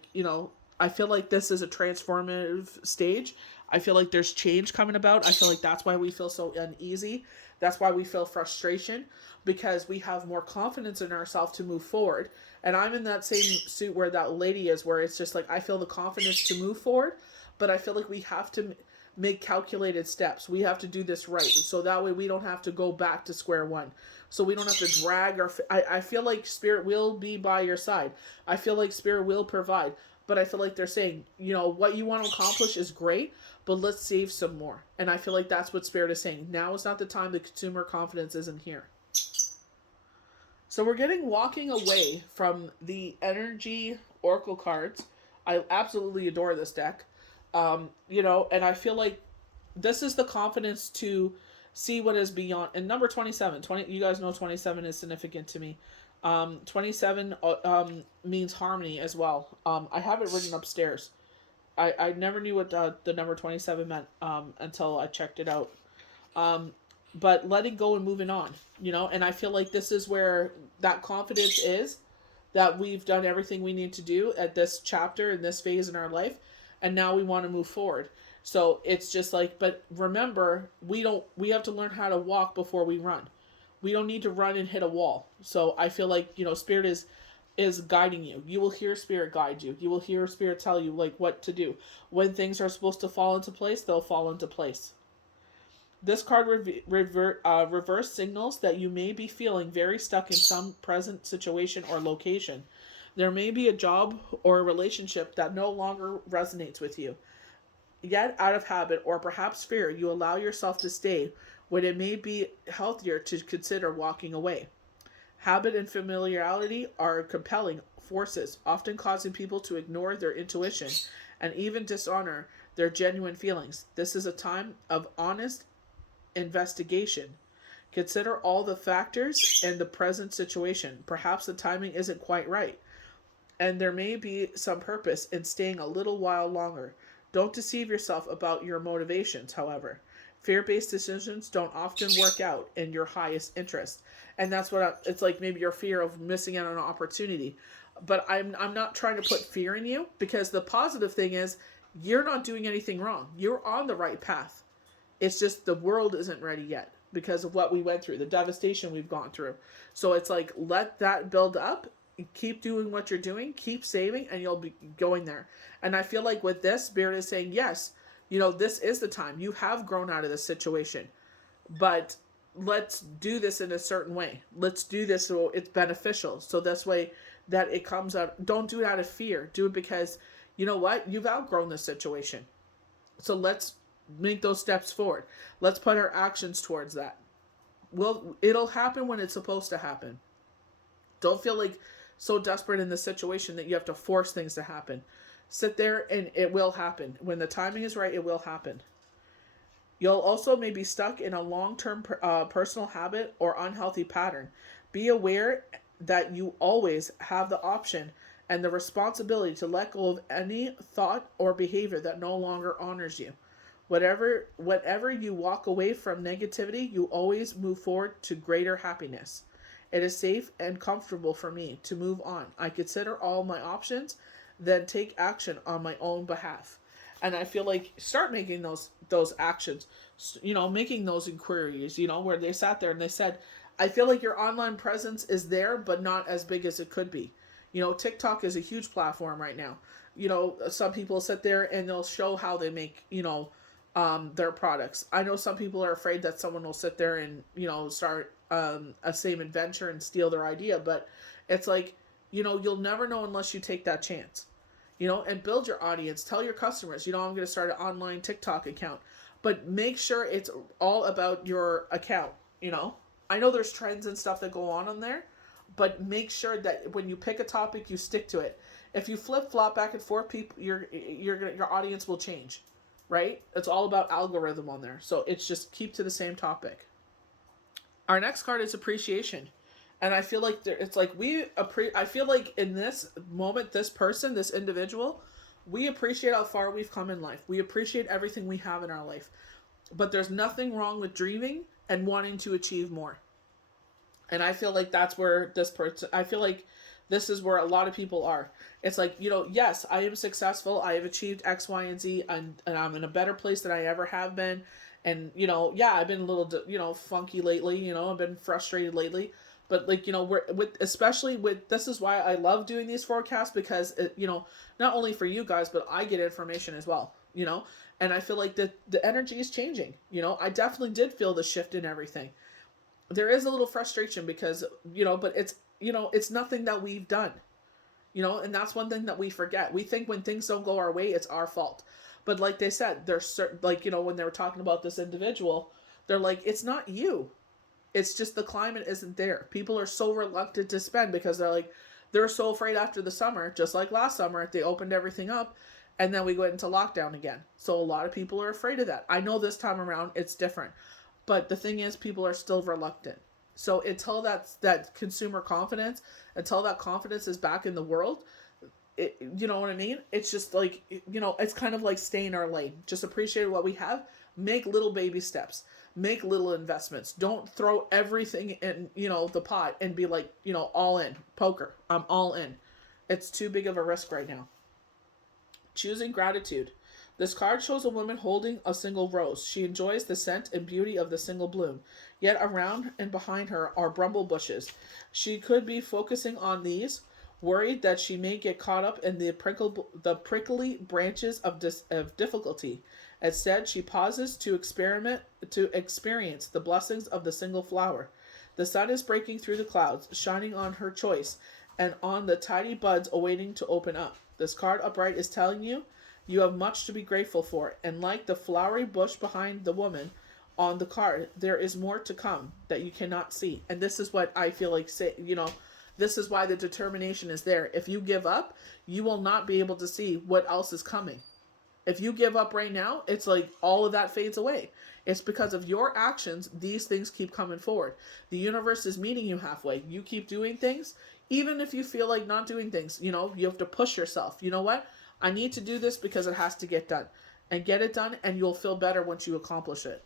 I feel like this is a transformative stage. I feel like there's change coming about. I feel like that's why we feel so uneasy. That's why we feel frustration, because we have more confidence in ourselves to move forward. And I'm in that same suit where that lady is, where it's just like, I feel the confidence to move forward, but I feel like we have to make calculated steps. We have to do this right. So that way we don't have to go back to square one. So we don't have to drag I feel like Spirit will be by your side. I feel like Spirit will provide. But I feel like they're saying, what you want to accomplish is great, but let's save some more. And I feel like that's what Spirit is saying. Now is not the time. The consumer confidence isn't here. So we're walking away from the energy oracle cards. I absolutely adore this deck. And I feel like this is the confidence to see what is beyond. And number 27, you guys know 27 is significant to me. 27 means harmony as well. I have it written upstairs. I never knew what the number 27 meant until I checked it out. But letting go and moving on, and I feel like this is where that confidence is, that we've done everything we need to do at this chapter in this phase in our life, and now we want to move forward. So it's just like, but remember, we have to learn how to walk before we run. We don't need to run and hit a wall. So I feel like, Spirit is guiding you. You will hear Spirit guide you. You will hear Spirit tell you what to do. When things are supposed to fall into place, they'll fall into place. This card reverse signals that you may be feeling very stuck in some present situation or location. There may be a job or a relationship that no longer resonates with you. Yet, out of habit or perhaps fear, you allow yourself to stay when it may be healthier to consider walking away. Habit and familiarity are compelling forces, often causing people to ignore their intuition and even dishonor their genuine feelings. This is a time of honest investigation. Consider all the factors in the present situation. Perhaps the timing isn't quite right, and there may be some purpose in staying a little while longer. Don't deceive yourself about your motivations, however. Fear-based decisions don't often work out in your highest interest. And that's it's like, maybe your fear of missing out on an opportunity. But I'm not trying to put fear in you, because the positive thing is you're not doing anything wrong. You're on the right path. It's just the world isn't ready yet because of what we went through, the devastation we've gone through. So it's like, let that build up. Keep doing what you're doing. Keep saving, and you'll be going there. And I feel like with this, Spirit is saying, yes, this is the time. You have grown out of this situation. But let's do this in a certain way. Let's do this so it's beneficial. So this way that it comes out. Don't do it out of fear. Do it because, you know what? You've outgrown this situation. So let's make those steps forward. Let's put our actions towards that. It'll happen when it's supposed to happen. Don't feel like so desperate in the situation that you have to force things to happen. Sit there and it will happen. When the timing is right, it will happen. You'll also may be stuck in a long-term personal habit or unhealthy pattern. Be aware that you always have the option and the responsibility to let go of any thought or behavior that no longer honors you. Whatever you walk away from negativity, you always move forward to greater happiness. It is safe and comfortable for me to move on. I consider all my options, then take action on my own behalf. And I feel like start making those actions, making those inquiries, where they sat there and they said, I feel like your online presence is there, but not as big as it could be. TikTok is a huge platform right now. Some people sit there and they'll show how they make, their products. I know some people are afraid that someone will sit there and, start a same adventure and steal their idea. But it's like, you'll never know unless you take that chance. And build your audience. Tell your customers, I'm going to start an online TikTok account. But make sure it's all about your account, I know there's trends and stuff that go on there, but make sure that when you pick a topic, you stick to it. If you flip-flop back and forth, your audience will change, right? It's all about algorithm on there. So it's just keep to the same topic. Our next card is appreciation. And I feel like it's like I feel like in this moment, this person, this individual, we appreciate how far we've come in life. We appreciate everything we have in our life. But there's nothing wrong with dreaming and wanting to achieve more. And I feel like that's where I feel like this is where a lot of people are. It's like, yes, I am successful. I have achieved X, Y, and Z, and I'm in a better place than I ever have been. And, I've been a little, funky lately, I've been frustrated lately. But especially with, this is why I love doing these forecasts, because, not only for you guys, but I get information as well, and I feel like the energy is changing, I definitely did feel the shift in everything. There is a little frustration because, but it's nothing that we've done, and that's one thing that we forget. We think when things don't go our way, it's our fault. But like they said, there's certain, when they were talking about this individual, they're like, it's not you. It's just the climate isn't there. People are so reluctant to spend because they're so afraid after the summer, just like last summer, they opened everything up and then we went into lockdown again. So a lot of people are afraid of that. I know this time around it's different, but the thing is people are still reluctant. So until that consumer confidence, until that confidence is back in the world, you know what I mean? It's just like, it's kind of like stay in our lane. Just appreciate what we have. Make little baby steps. Make little investments. Don't throw everything in, the pot and be like, all in. Poker. I'm all in. It's too big of a risk right now. Choosing gratitude. This card shows a woman holding a single rose. She enjoys the scent and beauty of the single bloom. Yet around and behind her are bramble bushes. She could be focusing on these, worried that she may get caught up in the prickly branches of difficulty. Instead, she pauses to experience the blessings of the single flower. The sun is breaking through the clouds, shining on her choice and on the tiny buds awaiting to open up. This card upright is telling you you have much to be grateful for, and like the flowery bush behind the woman on the card, there is more to come that you cannot see. And this is what I feel like, this is why the determination is there. If you give up, you will not be able to see what else is coming. If you give up right now, it's like all of that fades away. It's because of your actions, these things keep coming forward. The universe is meeting you halfway. You keep doing things, even if you feel like not doing things, you have to push yourself. You know what? I need to do this because it has to get done. And get it done, and you'll feel better once you accomplish it.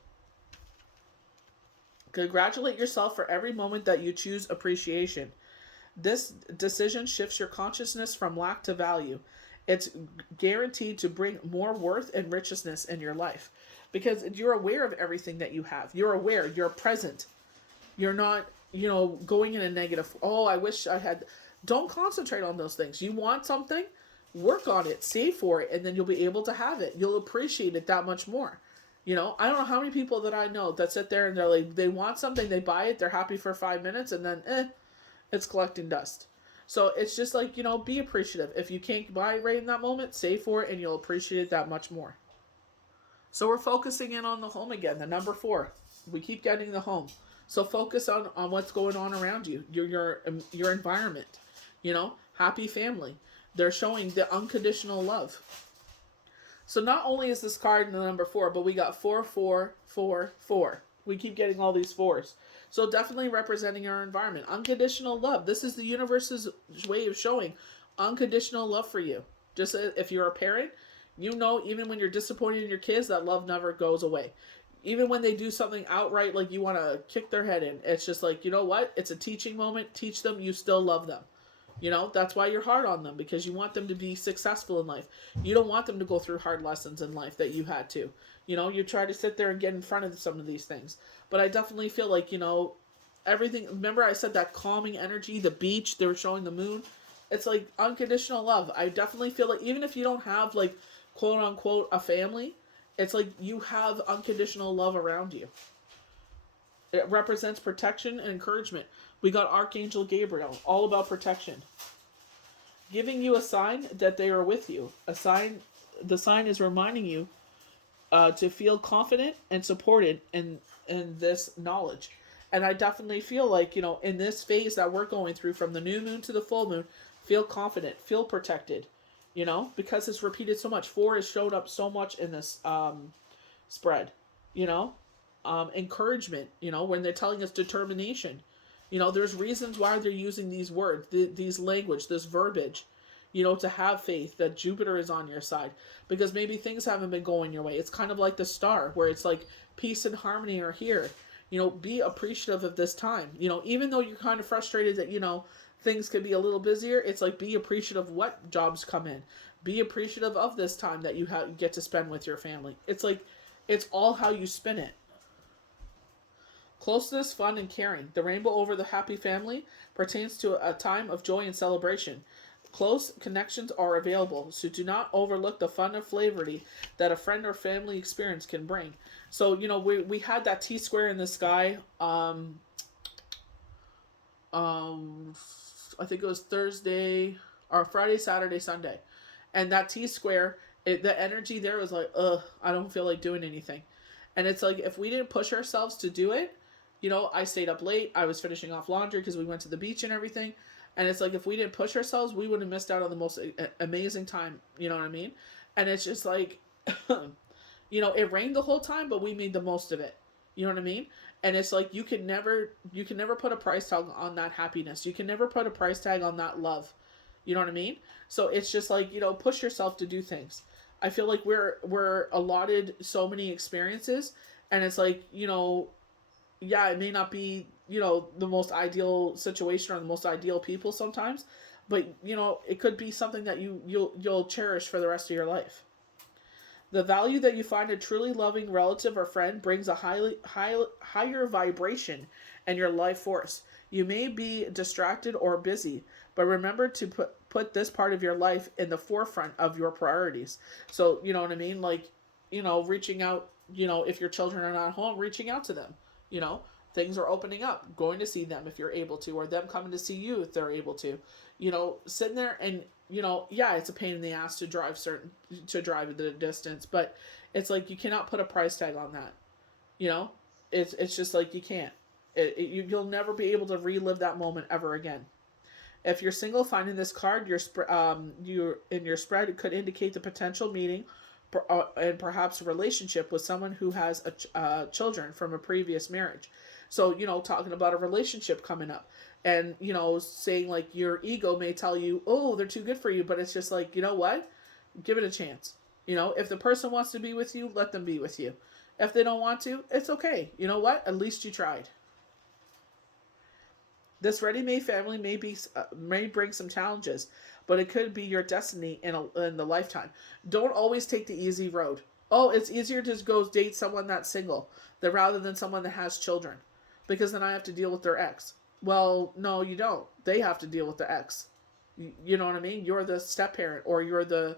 Congratulate yourself for every moment that you choose appreciation. This decision shifts your consciousness from lack to value. It's guaranteed to bring more worth and richness in your life because you're aware of everything that you have. You're aware. You're present. You're not, going in a negative. Oh, I wish I had. Don't concentrate on those things. You want something, work on it, save for it, and then you'll be able to have it. You'll appreciate it that much more. I don't know how many people that I know that sit there and they're like, they want something, they buy it, they're happy for 5 minutes, and then, it's collecting dust. So it's just like, be appreciative. If you can't buy it right in that moment, save for it and you'll appreciate it that much more. So we're focusing in on the home again, the number 4. We keep getting the home. So focus on what's going on around you, your environment. Happy family. They're showing the unconditional love. So not only is this card in the number 4, but we got 4, 4, 4, 4. We keep getting all these 4s. So definitely representing our environment. Unconditional love. This is the universe's way of showing unconditional love for you. Just if you're a parent, even when you're disappointed in your kids, that love never goes away. Even when they do something outright like you want to kick their head in, it's just like, you know what? It's a teaching moment. Teach them you still love them. That's why you're hard on them, because you want them to be successful in life. You don't want them to go through hard lessons in life that you had to. You try to sit there and get in front of some of these things. But I definitely feel like, everything. Remember I said that calming energy, the beach, they were showing the moon. It's like unconditional love. I definitely feel like even if you don't have like quote unquote a family, it's like you have unconditional love around you. It represents protection and encouragement. We got Archangel Gabriel, all about protection. Giving you a sign that they are with you. The sign is reminding you to feel confident and supported in this knowledge. And I definitely feel like, in this phase that we're going through from the new moon to the full moon, feel confident, feel protected, because it's repeated so much. 4 has showed up so much in this spread, encouragement, when they're telling us determination. There's reasons why they're using these words, these language, this verbiage, to have faith that Jupiter is on your side, because maybe things haven't been going your way. It's kind of like the star, where it's like peace and harmony are here. Be appreciative of this time. Even though you're kind of frustrated that, things could be a little busier, it's like be appreciative of what jobs come in. Be appreciative of this time that you get to spend with your family. It's like, it's all how you spin it. Closeness, fun, and caring. The rainbow over the happy family pertains to a time of joy and celebration. Close connections are available, so do not overlook the fun and flavorty that a friend or family experience can bring. So, we had that T-square in the sky. I think it was Thursday or Friday, Saturday, Sunday. And that T-square, the energy there was like, I don't feel like doing anything. And it's like, if we didn't push ourselves to do it, I stayed up late. I was finishing off laundry because we went to the beach and everything. And it's like, if we didn't push ourselves, we would have missed out on the most amazing time. You know what I mean? And it's just like, it rained the whole time, but we made the most of it. You know what I mean? And it's like, you can never put a price tag on that happiness. You can never put a price tag on that love. You know what I mean? So it's just like, push yourself to do things. I feel like we're allotted so many experiences, and it's like, yeah, it may not be, the most ideal situation or the most ideal people sometimes, but it could be something that you'll cherish for the rest of your life. The value that you find a truly loving relative or friend brings a higher vibration in your life force. You may be distracted or busy, but remember to put this part of your life in the forefront of your priorities. So, you know what I mean? Like, reaching out, if your children are not home, reaching out to them, things are opening up, going to see them if you're able to, or them coming to see you if they're able to, sitting there and, yeah, it's a pain in the ass to drive the distance, but it's like, you cannot put a price tag on that. It's just like, you can't, you'll never be able to relive that moment ever again. If you're single, finding this card, your spread, it could indicate the potential meeting and perhaps a relationship with someone who has children from a previous marriage. So, talking about a relationship coming up, and, saying like your ego may tell you, oh, they're too good for you. But it's just like, you know what? Give it a chance. If the person wants to be with you, let them be with you. If they don't want to, it's okay. You know what? At least you tried. This ready-made family may bring some challenges, but it could be your destiny in the lifetime. Don't always take the easy road. Oh, it's easier to go date someone that's single rather than someone that has children, because then I have to deal with their ex. Well, no, you don't. They have to deal with the ex. You know what I mean? You're the step parent, or you're the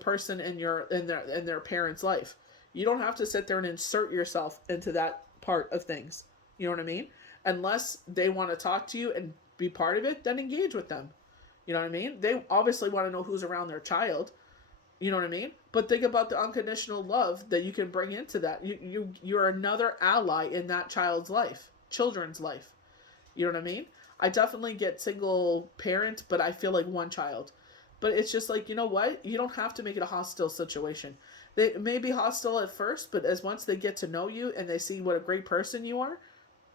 person in their parents' life. You don't have to sit there and insert yourself into that part of things. You know what I mean? Unless they want to talk to you and be part of it, then engage with them. You know what I mean? They obviously want to know who's around their child. You know what I mean? But think about the unconditional love that you can bring into that. You're another ally in that children's life. You know what I mean? I definitely get single parent, but I feel like one child. But it's just like, you know what? You don't have to make it a hostile situation. They may be hostile at first, but as once they get to know you and they see what a great person you are,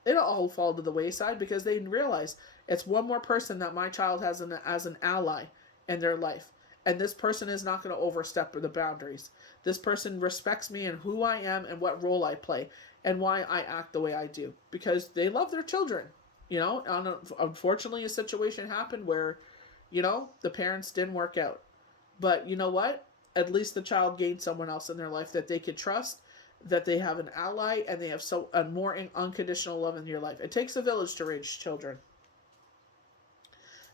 it'll all fall to the wayside because they realize it's one more person that my child has as an ally in their life. And this person is not going to overstep the boundaries. This person respects me and who I am and what role I play and why I act the way I do because they love their children. Unfortunately, a situation happened where, the parents didn't work out. But you know what? At least the child gained someone else in their life that they could trust, that they have an ally, and they have a more unconditional love in your life. It takes a village to raise children.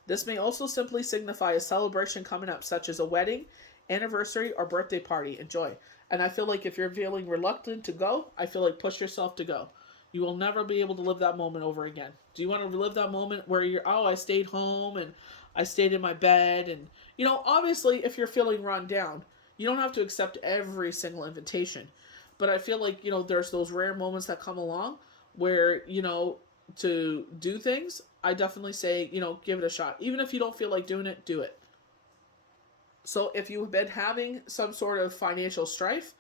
This may also simply signify a celebration coming up, such as a wedding, anniversary, or birthday party. Enjoy. And I feel like if you're feeling reluctant to go, I feel like push yourself to go. You will never be able to live that moment over again. Do you want to relive that moment where I stayed home and I stayed in my bed? And, obviously, if you're feeling run down, you don't have to accept every single invitation. But I feel like, there's those rare moments that come along where, to do things, I definitely say, give it a shot. Even if you don't feel like doing it, do it. So if you've been having some sort of financial strife,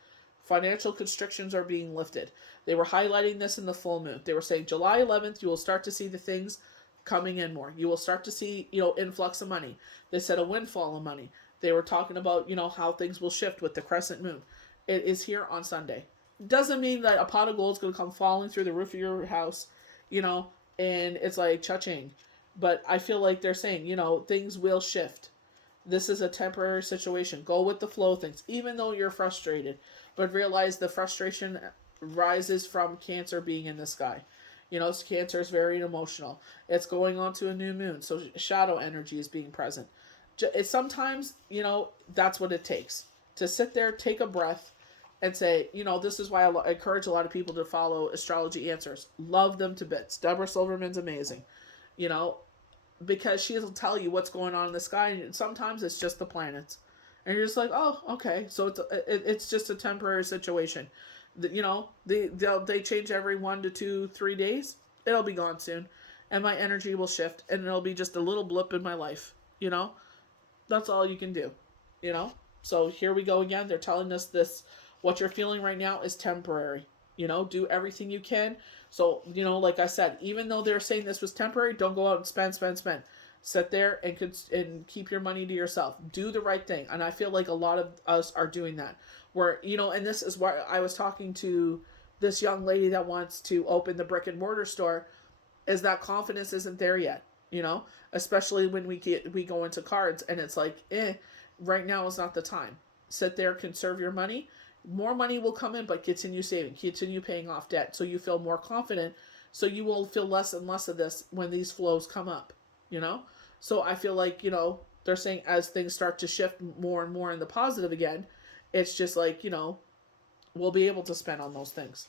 financial constrictions are being lifted. They were highlighting this in the full moon. They were saying July 11th, you will start to see the things coming in more. You will start to see, influx of money. They said a windfall of money. They were talking about, how things will shift with the crescent moon. It is here on Sunday. Doesn't mean that a pot of gold is going to come falling through the roof of your house, and it's like cha-ching. But I feel like they're saying, things will shift. This is a temporary situation. Go with the flow of things, even though you're frustrated. But realize the frustration rises from Cancer being in the sky. Cancer is very emotional. It's going on to a new moon, so shadow energy is being present. It's sometimes, that's what it takes. To sit there, take a breath, and say, this is why I encourage a lot of people to follow Astrology Answers. Love them to bits. Deborah Silverman's amazing. Because she'll tell you what's going on in the sky, and sometimes it's just the planets. And you're just like, oh, okay, so it's just a temporary situation. They change every 1 to 2, 3 days. It'll be gone soon. And my energy will shift, and it'll be just a little blip in my life. That's all you can do. So here we go again. They're telling us this. What you're feeling right now is temporary. Do everything you can. So, like I said, even though they're saying this was temporary, don't go out and spend. Sit there and keep your money to yourself. Do the right thing. And I feel like a lot of us are doing that. Where, and this is why I was talking to this young lady that wants to open the brick and mortar store, is that confidence isn't there yet. Especially when we go into cards and it's like, right now is not the time. Sit there, conserve your money. More money will come in, but continue saving, continue paying off debt so you feel more confident, so you will feel less and less of this when these flows come up, So I feel like, they're saying as things start to shift more and more in the positive again, it's just like, we'll be able to spend on those things.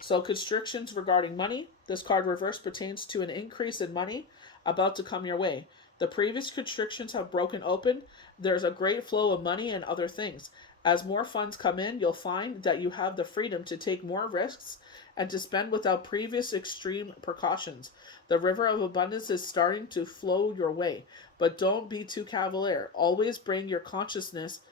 So constrictions regarding money. This card reverse pertains to an increase in money about to come your way. The previous constrictions have broken open. There's a great flow of money and other things. As more funds come in, you'll find that you have the freedom to take more risks and to spend without previous extreme precautions. The river of abundance is starting to flow your way, but don't be too cavalier. Always bring your consciousness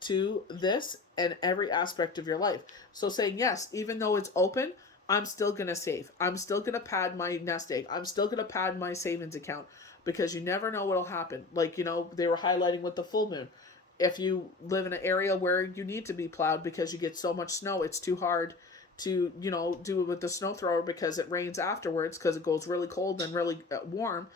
to this and every aspect of your life. So saying, yes, even though it's open, I'm still going to save. I'm still going to pad my nest egg. I'm still going to pad my savings account because you never know what will happen. Like, they were highlighting with the full moon. If you live in an area where you need to be plowed because you get so much snow, it's too hard to, do it with the snow thrower because it rains afterwards because it goes really cold and really warm.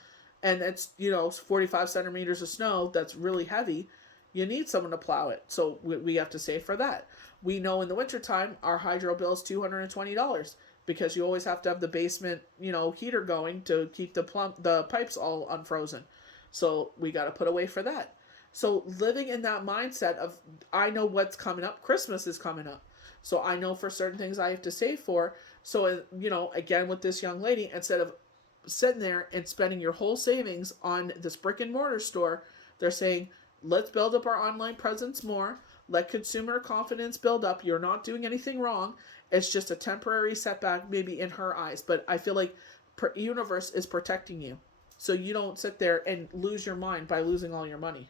And it's, 45 centimeters of snow that's really heavy. You need someone to plow it. So we have to save for that. We know in the wintertime, our hydro bill is $220 because you always have to have the basement, heater going to keep the pipes all unfrozen. So we got to put away for that. So living in that mindset of, I know what's coming up. Christmas is coming up. So I know for certain things I have to save for. So, again, with this young lady, instead of sitting there and spending your whole savings on this brick and mortar store, they're saying, let's build up our online presence more. Let consumer confidence build up. You're not doing anything wrong. It's just a temporary setback, maybe in her eyes. But I feel like universe is protecting you. So you don't sit there and lose your mind by losing all your money.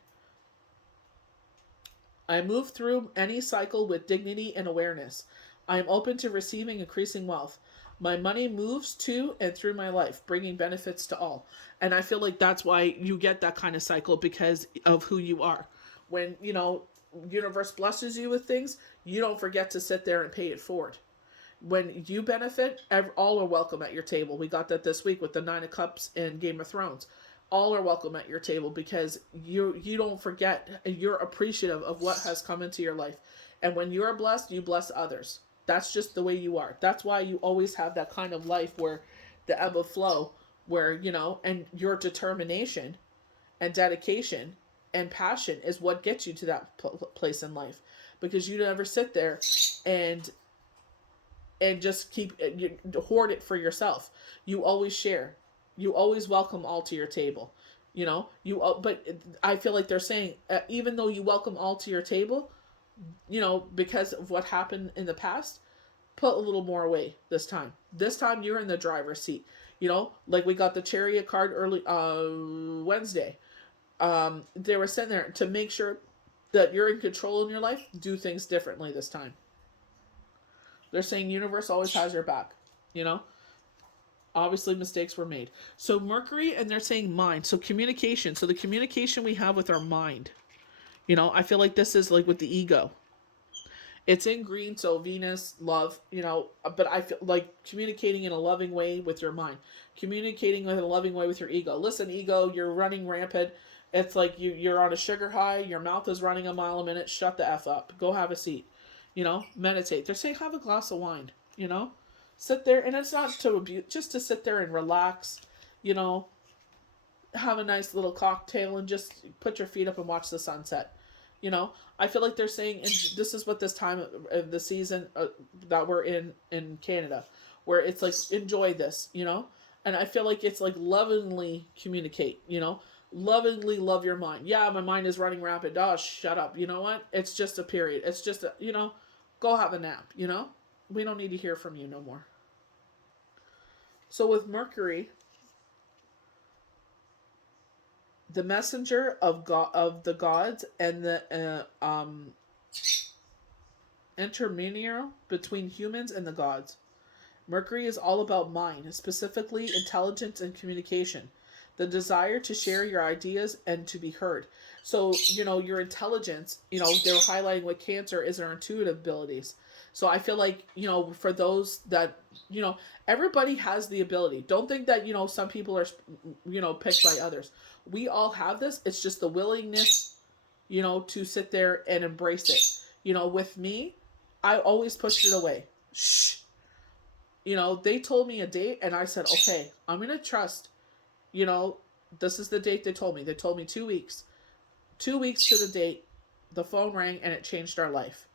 I move through any cycle with dignity and awareness. I am open to receiving increasing wealth. My money moves to and through my life, bringing benefits to all. And I feel like that's why you get that kind of cycle, because of who you are. When, universe blesses you with things, you don't forget to sit there and pay it forward. When you benefit, all are welcome at your table. We got that this week with the Nine of Cups in Game of Thrones. All are welcome at your table because you don't forget, and you're appreciative of what has come into your life. And when you're blessed, you bless others. That's just the way you are. That's why you always have that kind of life where the ebb of flow, where, and your determination and dedication and passion is what gets you to that place in life. Because you never sit there and just hoard it for yourself. You always share. You always welcome all to your table. But I feel like they're saying, even though you welcome all to your table, because of what happened in the past, put a little more away this time. This time you're in the driver's seat. Like we got the Chariot card early Wednesday. They were sitting there to make sure that you're in control in your life. Do things differently this time. They're saying universe always has your back. Obviously mistakes were made. So Mercury, and they're saying mind. So communication. So the communication we have with our mind. I feel like this is like with the ego. It's in green, so Venus, love, but I feel like communicating in a loving way with your mind. Communicating in a loving way with your ego. Listen, ego, you're running rampant. It's like you're on a sugar high. Your mouth is running a mile a minute. Shut the F up. Go have a seat. Meditate. They're saying have a glass of wine. Sit there, and it's not to abuse, just to sit there and relax. Have a nice little cocktail and just put your feet up and watch the sunset. I feel like they're saying, and this is what this time of the season that we're in Canada, where it's like, enjoy this, and I feel like it's like lovingly communicate, lovingly love your mind. Yeah, my mind is running rapid. Oh, shut up. You know what? It's just a period. It's just a, go have a nap, we don't need to hear from you no more. So with Mercury, the messenger of the gods, and the intermediary between humans and the gods. Mercury is all about mind, specifically intelligence and communication, the desire to share your ideas and to be heard. So, your intelligence, they were highlighting with Cancer is our intuitive abilities. So I feel like, for those that, everybody has the ability. Don't think that, some people are, picked by others. We all have this. It's just the willingness, to sit there and embrace it. With me, I always pushed it away. Shh. They told me a date and I said, okay, I'm going to trust, this is the date they told me. They told me 2 weeks. 2 weeks to the date, the phone rang and it changed our life.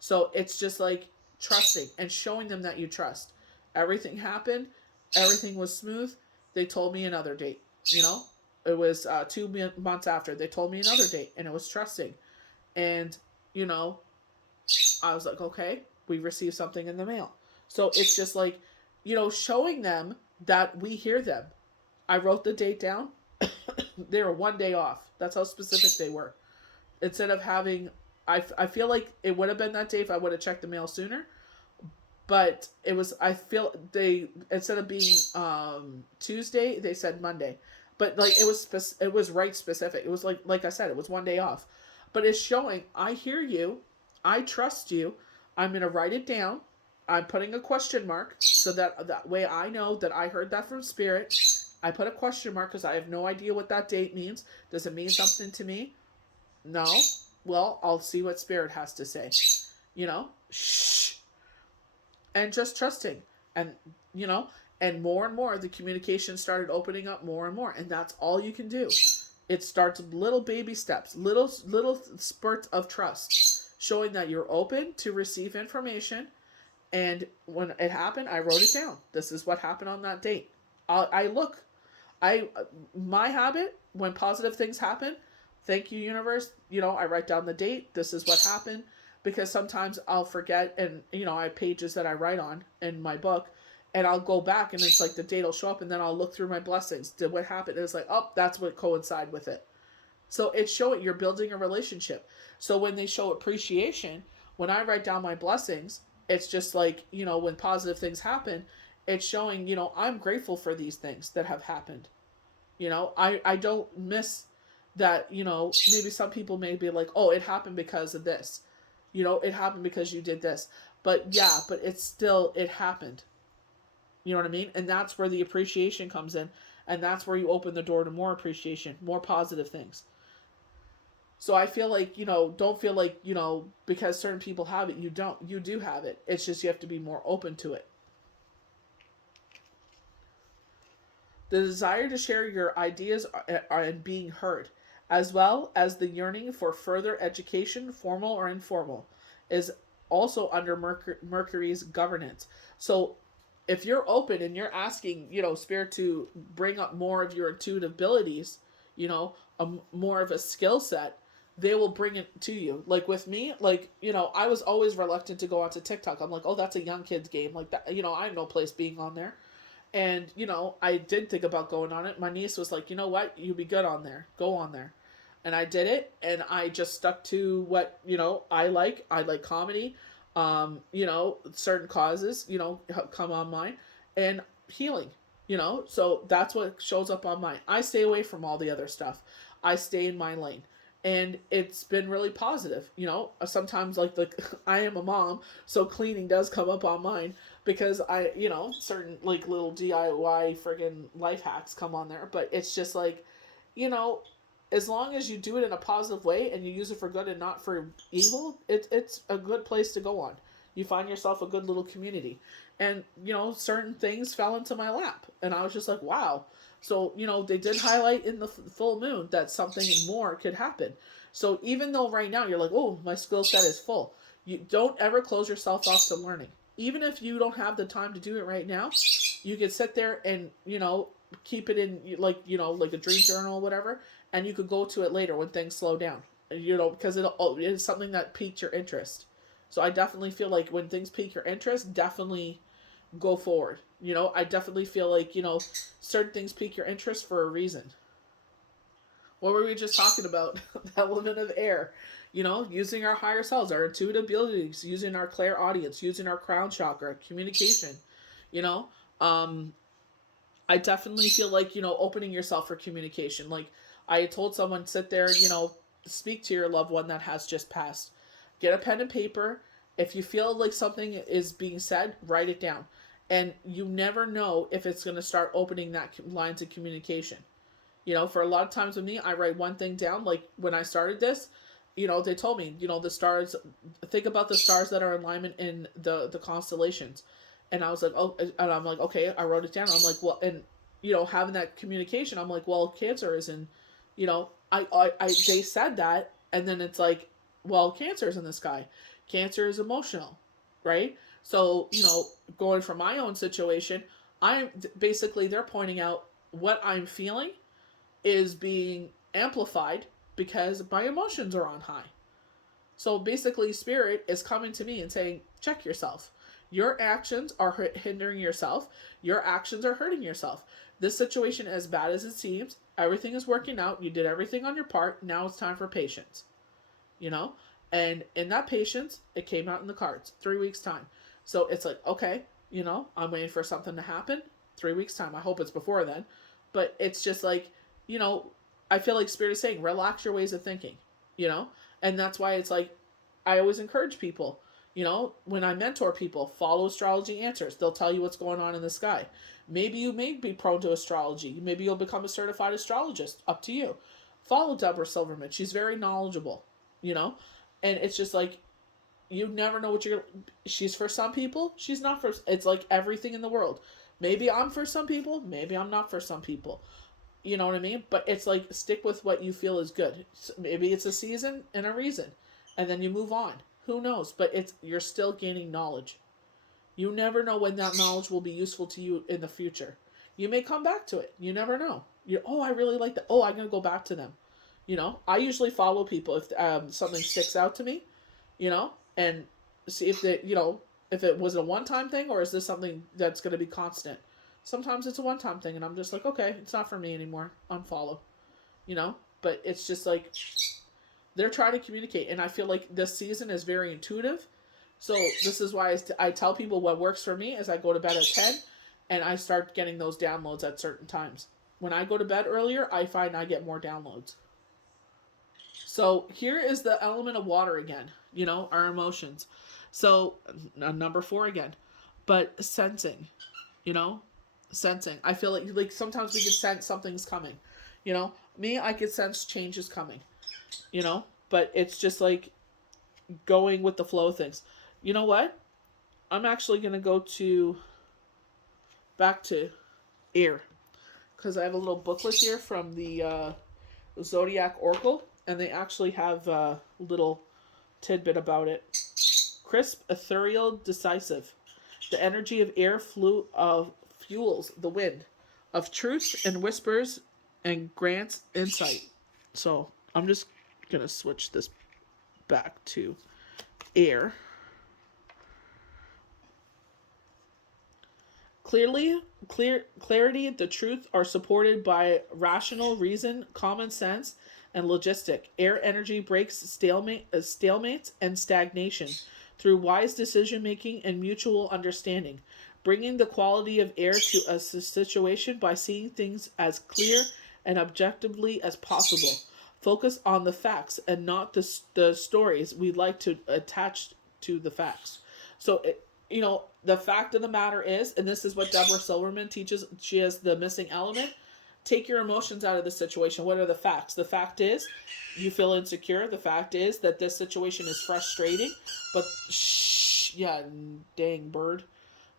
So it's just like trusting and showing them that you trust. Everything happened. Everything was smooth. They told me another date. It was 2 months after. They told me another date, and it was trusting. And, I was like, okay, we received something in the mail. So it's just like, showing them that we hear them. I wrote the date down. They were 1 day off. That's how specific they were. Instead of having, I feel like it would have been that day if I would have checked the mail sooner. But it was, I feel they, instead of being Tuesday, they said Monday. But like it was right specific. It was like I said, it was 1 day off. But it's showing, I hear you, I trust you. I'm gonna write it down. I'm putting a question mark so that way I know that I heard that from Spirit. I put a question mark because I have no idea what that date means. Does it mean something to me? No. Well, I'll see what Spirit has to say. Shh. And just trusting. And, and more, the communication started opening up more and more. And that's all you can do. It starts with little baby steps, little spurts of trust, showing that you're open to receive information. And when it happened, I wrote it down. This is what happened on that date. My habit, when positive things happen, thank you, universe. I write down the date. This is what happened. Because sometimes I'll forget, and, I have pages that I write on in my book, and I'll go back and it's like the date will show up and then I'll look through my blessings. Did what happened? And it's like, oh, that's what coincide with it. So it's showing you're building a relationship. So when they show appreciation, when I write down my blessings, it's just like, when positive things happen, it's showing, I'm grateful for these things that have happened. I don't miss that, maybe some people may be like, oh, it happened because of this. It happened because you did this. But yeah, but it's still, it happened. You know what I mean? And that's where the appreciation comes in. And that's where you open the door to more appreciation, more positive things. So I feel like, don't feel like, because certain people have it, you don't. You do have it. It's just you have to be more open to it. The desire to share your ideas and being heard, as well as the yearning for further education, formal or informal, is also under Mercury's governance. So if you're open and you're asking, Spirit to bring up more of your intuitive abilities, more of a skill set, they will bring it to you. Like with me, I was always reluctant to go onto TikTok. I'm like, oh, that's a young kid's game. Like that, I have no place being on there. And, I did think about going on it. My niece was like, you know what? You'd be good on there. Go on there. And I did it. And I just stuck to what, I like. I like comedy. Certain causes, come on mine. And healing, So that's what shows up on mine. I stay away from all the other stuff. I stay in my lane. And it's been really positive, sometimes I am a mom, so cleaning does come up on mine because I, certain little DIY friggin' life hacks come on there, but it's just as long as you do it in a positive way and you use it for good and not for evil, it's a good place to go on. You find yourself a good little community. And, certain things fell into my lap and I was just like, wow. So, they did highlight in the full moon that something more could happen. So even though right now you're like, oh, my skill set is full, you don't ever close yourself off to learning. Even if you don't have the time to do it right now, you could sit there and, keep it in like a dream journal or whatever. And you could go to it later when things slow down, because it's something that piqued your interest. So I definitely feel like when things pique your interest, definitely go forward. I definitely feel like, certain things pique your interest for a reason. What were we just talking about? The element of air. Using our higher selves, our intuitive abilities, using our clairaudience, using our crown chakra, communication. I definitely feel like, opening yourself for communication. Like I told someone, sit there, speak to your loved one that has just passed. Get a pen and paper. If you feel like something is being said, write it down. And you never know if it's going to start opening that lines of communication. For a lot of times with me, I write one thing down. Like when I started this, they told me, the stars, think about the stars that are in alignment in the constellations. And I was like, oh, and I'm like, okay, I wrote it down. I'm like, well, and, having that communication, I'm like, well, Cancer is in, they said that. And then it's like, well, Cancer is in the sky. Cancer is emotional, right? So, going from my own situation, they're pointing out what I'm feeling is being amplified because my emotions are on high. So basically, Spirit is coming to me and saying, check yourself. Your actions are hindering yourself. Your actions are hurting yourself. This situation, as bad as it seems, everything is working out. You did everything on your part. Now it's time for patience. And in that patience, it came out in the cards. 3 weeks time. So it's like, okay, I'm waiting for something to happen. 3 weeks time. I hope it's before then. But it's just like, I feel like Spirit is saying, relax your ways of thinking, and that's why it's like, I always encourage people, when I mentor people, follow astrology answers. They'll tell you what's going on in the sky. Maybe you may be prone to astrology. Maybe you'll become a certified astrologist. Up to you. Follow Deborah Silverman. She's very knowledgeable, and it's just like, you never know what she's for some people. She's not for, it's like everything in the world. Maybe I'm for some people. Maybe I'm not for some people. You know what I mean? But it's like, stick with what you feel is good. Maybe it's a season and a reason. And then you move on. Who knows? But you're still gaining knowledge. You never know when that knowledge will be useful to you in the future. You may come back to it. You never know. I really like that. Oh, I'm going to go back to them. I usually follow people if something sticks out to me, and see if they, if it was a one-time thing, or is this something that's going to be constant? Sometimes it's a one-time thing, and I'm just like, okay, it's not for me anymore. Unfollow, you know. But it's just like they're trying to communicate, and I feel like this season is very intuitive. So this is why I tell people what works for me is I go to bed at 10, and I start getting those downloads at certain times. When I go to bed earlier, I find I get more downloads. So here is the element of water again, our emotions. So number 4 again, but sensing, you know, sensing. I feel like sometimes we can sense something's coming, Me, I could sense change is coming, but it's just like going with the flow of things. You know what? I'm actually gonna go back to air because I have a little booklet here from the Zodiac Oracle, and they actually have a little tidbit about it. Crisp, ethereal, decisive. The energy of air fuels the wind of truth and whispers and grants insight. So I'm just going to switch this back to air. Clarity, the truth are supported by rational reason, common sense, and logistic. Air energy breaks stalemates and stagnation through wise decision making and mutual understanding, bringing the quality of air to a situation by seeing things as clear and objectively as possible. Focus on the facts and not the stories we'd like to attach to the facts. So, the fact of the matter is, and this is what Deborah Silverman teaches, she has the missing element. Take your emotions out of the situation. What are the facts? The fact is you feel insecure. The fact is that this situation is frustrating. But dang bird.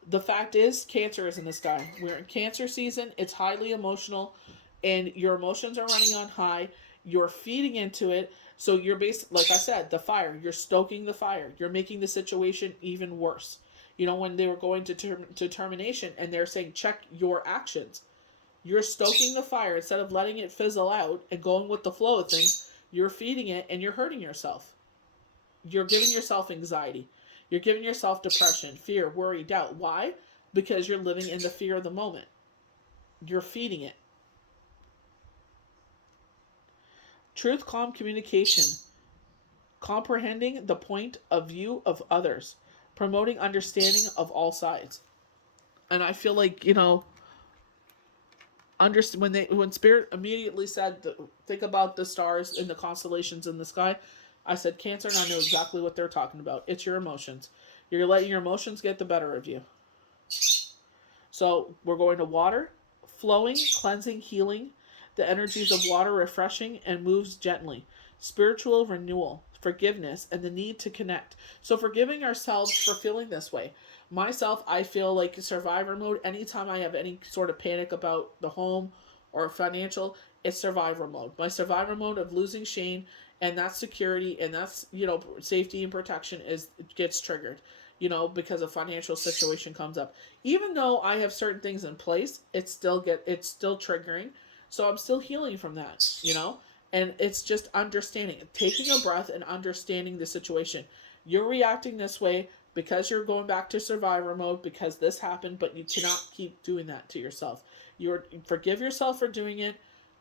The fact is Cancer is in the sky. We're in Cancer season. It's highly emotional, and your emotions are running on high. You're feeding into it. So you're like I said, the fire. You're stoking the fire. You're making the situation even worse. When they were going to termination and they're saying, check your actions. You're stoking the fire instead of letting it fizzle out and going with the flow of things. You're feeding it and you're hurting yourself. You're giving yourself anxiety. You're giving yourself depression, fear, worry, doubt. Why? Because you're living in the fear of the moment. You're feeding it. Truth, calm communication. Comprehending the point of view of others. Promoting understanding of all sides. And I feel like, when Spirit immediately said, think about the stars and the constellations in the sky, I said Cancer, and I know exactly what they're talking about. It's your emotions. You're letting your emotions get the better of you. So we're going to water, flowing, cleansing, healing. The energies of water refreshing and moves gently. Spiritual renewal, forgiveness, and the need to connect. So forgiving ourselves for feeling this way. Myself, I feel like survivor mode. Anytime I have any sort of panic about the home or financial, it's survivor mode. My survivor mode of losing Shane and that security and that's, safety and protection gets triggered, because a financial situation comes up. Even though I have certain things in place, it's still triggering. So I'm still healing from that, And it's just understanding, taking a breath and understanding the situation. You're reacting this way because you're going back to survivor mode because this happened, but you cannot keep doing that to yourself. Forgive yourself for doing it,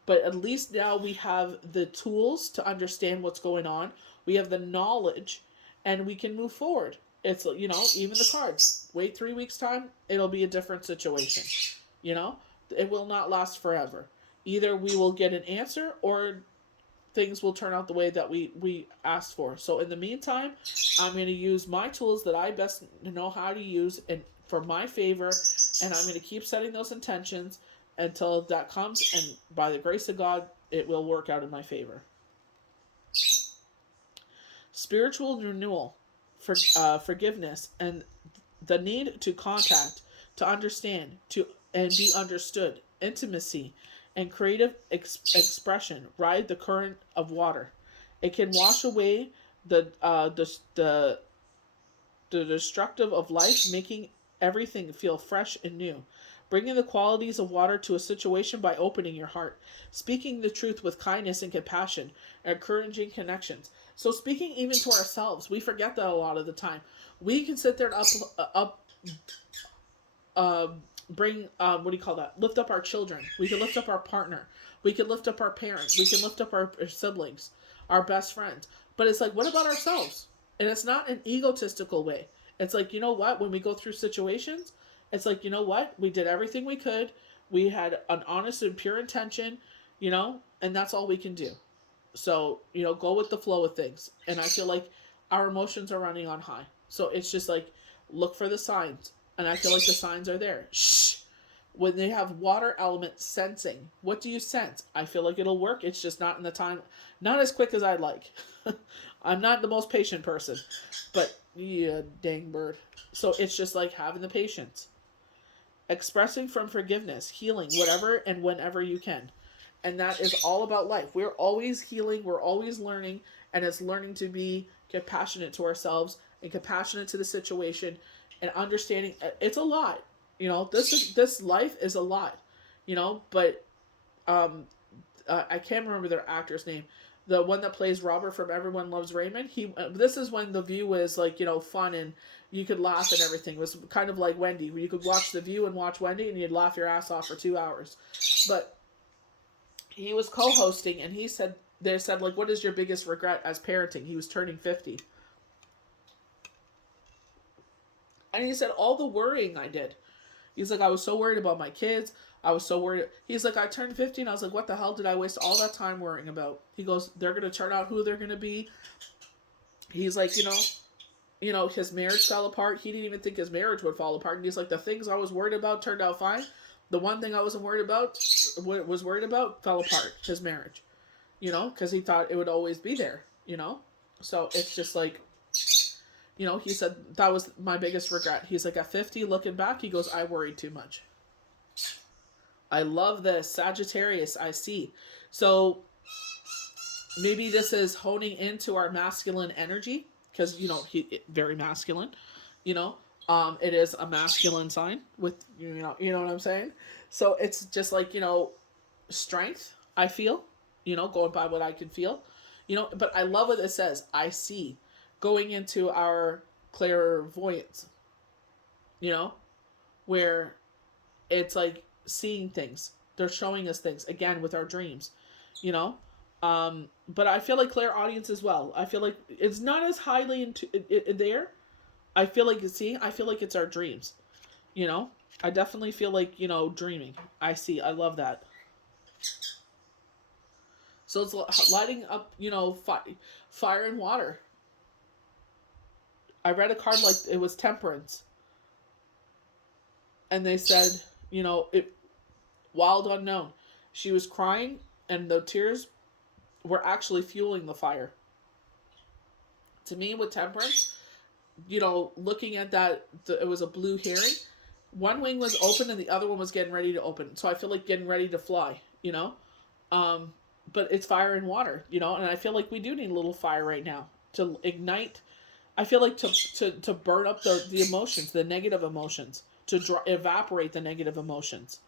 but at least now we have the tools to understand what's going on. We have the knowledge, and we can move forward. It's, even the cards. Wait 3 weeks' time, it'll be a different situation. It will not last forever. Either we will get an answer or things will turn out the way that we asked for. So in the meantime, I'm going to use my tools that I best know how to use and for my favor, and I'm going to keep setting those intentions until that comes, and by the grace of God, it will work out in my favor. Spiritual renewal, forgiveness, and the need to contact, to understand, and be understood, intimacy, and creative expression ride the current of water. It can wash away the destructive of life, making everything feel fresh and new. bringing the qualities of water to a situation by opening your heart, speaking the truth with kindness and compassion, encouraging connections. So speaking even to ourselves, we forget that a lot of the time. We can sit there and uh, bring, what do you call that? Lift up our children. We can lift up our partner. We can lift up our parents. We can lift up our siblings, our best friends. But it's like, what about ourselves? And it's not an egotistical way. It's like, you know what? When we go through situations, it's like, you know what? We did everything we could. We had an honest and pure intention, and that's all we can do. So, go with the flow of things. And I feel like our emotions are running on high. So it's just like, look for the signs. And I feel like the signs are there. Shh. When they have water element sensing, what do you sense? I feel like it'll work. It's just not in the time, not as quick as I'd like. I'm not the most patient person, but yeah, dang bird. So it's just like having the patience. Expressing from forgiveness, healing, whatever and whenever you can. And that is all about life. We're always healing, we're always learning, and it's learning to be compassionate to ourselves and compassionate to the situation and understanding it's a lot. This life is a lot. But I can't remember their actor's name. The one that plays Robert from Everyone Loves Raymond. This is when The View was like, fun and you could laugh and everything. It was kind of like Wendy, where you could watch The View and watch Wendy and you'd laugh your ass off for 2 hours. But he was co-hosting and they said like, what is your biggest regret as parenting? He was turning 50. And he said, all the worrying I did. He's like, I was so worried about my kids. I was so worried. He's like, I turned 50 and I was like, what the hell did I waste all that time worrying about? He goes, they're going to turn out who they're going to be. He's like, his marriage fell apart. He didn't even think his marriage would fall apart. And he's like, the things I was worried about turned out fine. The one thing I wasn't worried about, fell apart, his marriage. Because he thought it would always be there, So it's just like, he said, that was my biggest regret. He's like, at 50, looking back, he goes, I worried too much. I love this. Sagittarius, I see. So maybe this is honing into our masculine energy because, very masculine, it is a masculine sign with, you know what I'm saying? So it's just like, strength, I feel, going by what I can feel, but I love what it says. I see, going into our clairvoyance, where it's like seeing things. They're showing us things again with our dreams, but I feel like clairaudience as well. I feel like it's not as highly into there. I feel like it's our dreams, I definitely feel like, dreaming. I see. I love that. So it's lighting up, fire and water. I read a card like it was temperance. And they said, wild unknown. She was crying and the tears were actually fueling the fire. To me, with temperance, looking at that, it was a blue heron. One wing was open and the other one was getting ready to open. So I feel like getting ready to fly, but it's fire and water, and I feel like we do need a little fire right now to ignite. I feel like to burn up the emotions, the negative emotions, to evaporate the negative emotions,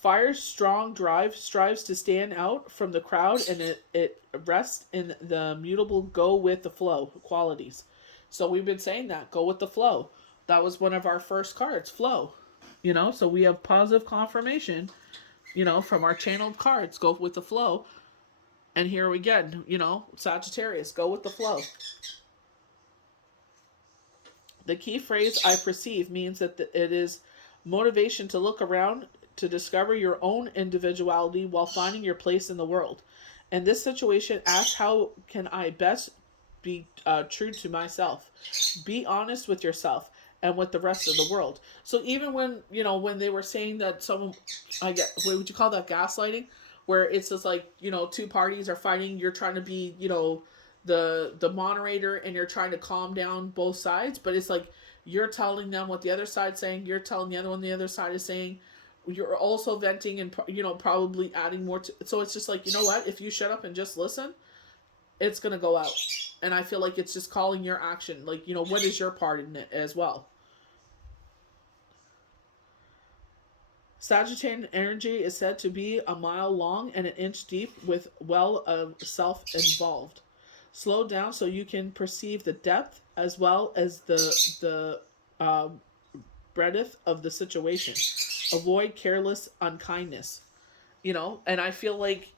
Fire's strong drive strives to stand out from the crowd, and it rests in the mutable go with the flow qualities. So we've been saying that, go with the flow. That was one of our first cards, flow. So we have positive confirmation, from our channeled cards, go with the flow. And here again, Sagittarius, go with the flow. The key phrase, I perceive, means that it is motivation to look around to discover your own individuality while finding your place in the world. In this situation, ask how can I best be true to myself. Be honest with yourself and with the rest of the world. So even when they were saying that someone, what would you call that, gaslighting? Where it's just like, two parties are fighting, you're trying to be, the moderator and you're trying to calm down both sides, but it's like you're telling them what the other side's saying, you're telling the other one the other side is saying, you're also venting and, probably adding more to, so it's just like, what, if you shut up and just listen, it's going to go out. And I feel like it's just calling your action, like, what is your part in it as well? Sagittarian energy is said to be a mile long and an inch deep with well of self involved. Slow down so you can perceive the depth as well as the breadth of the situation. Avoid careless unkindness. And I feel like,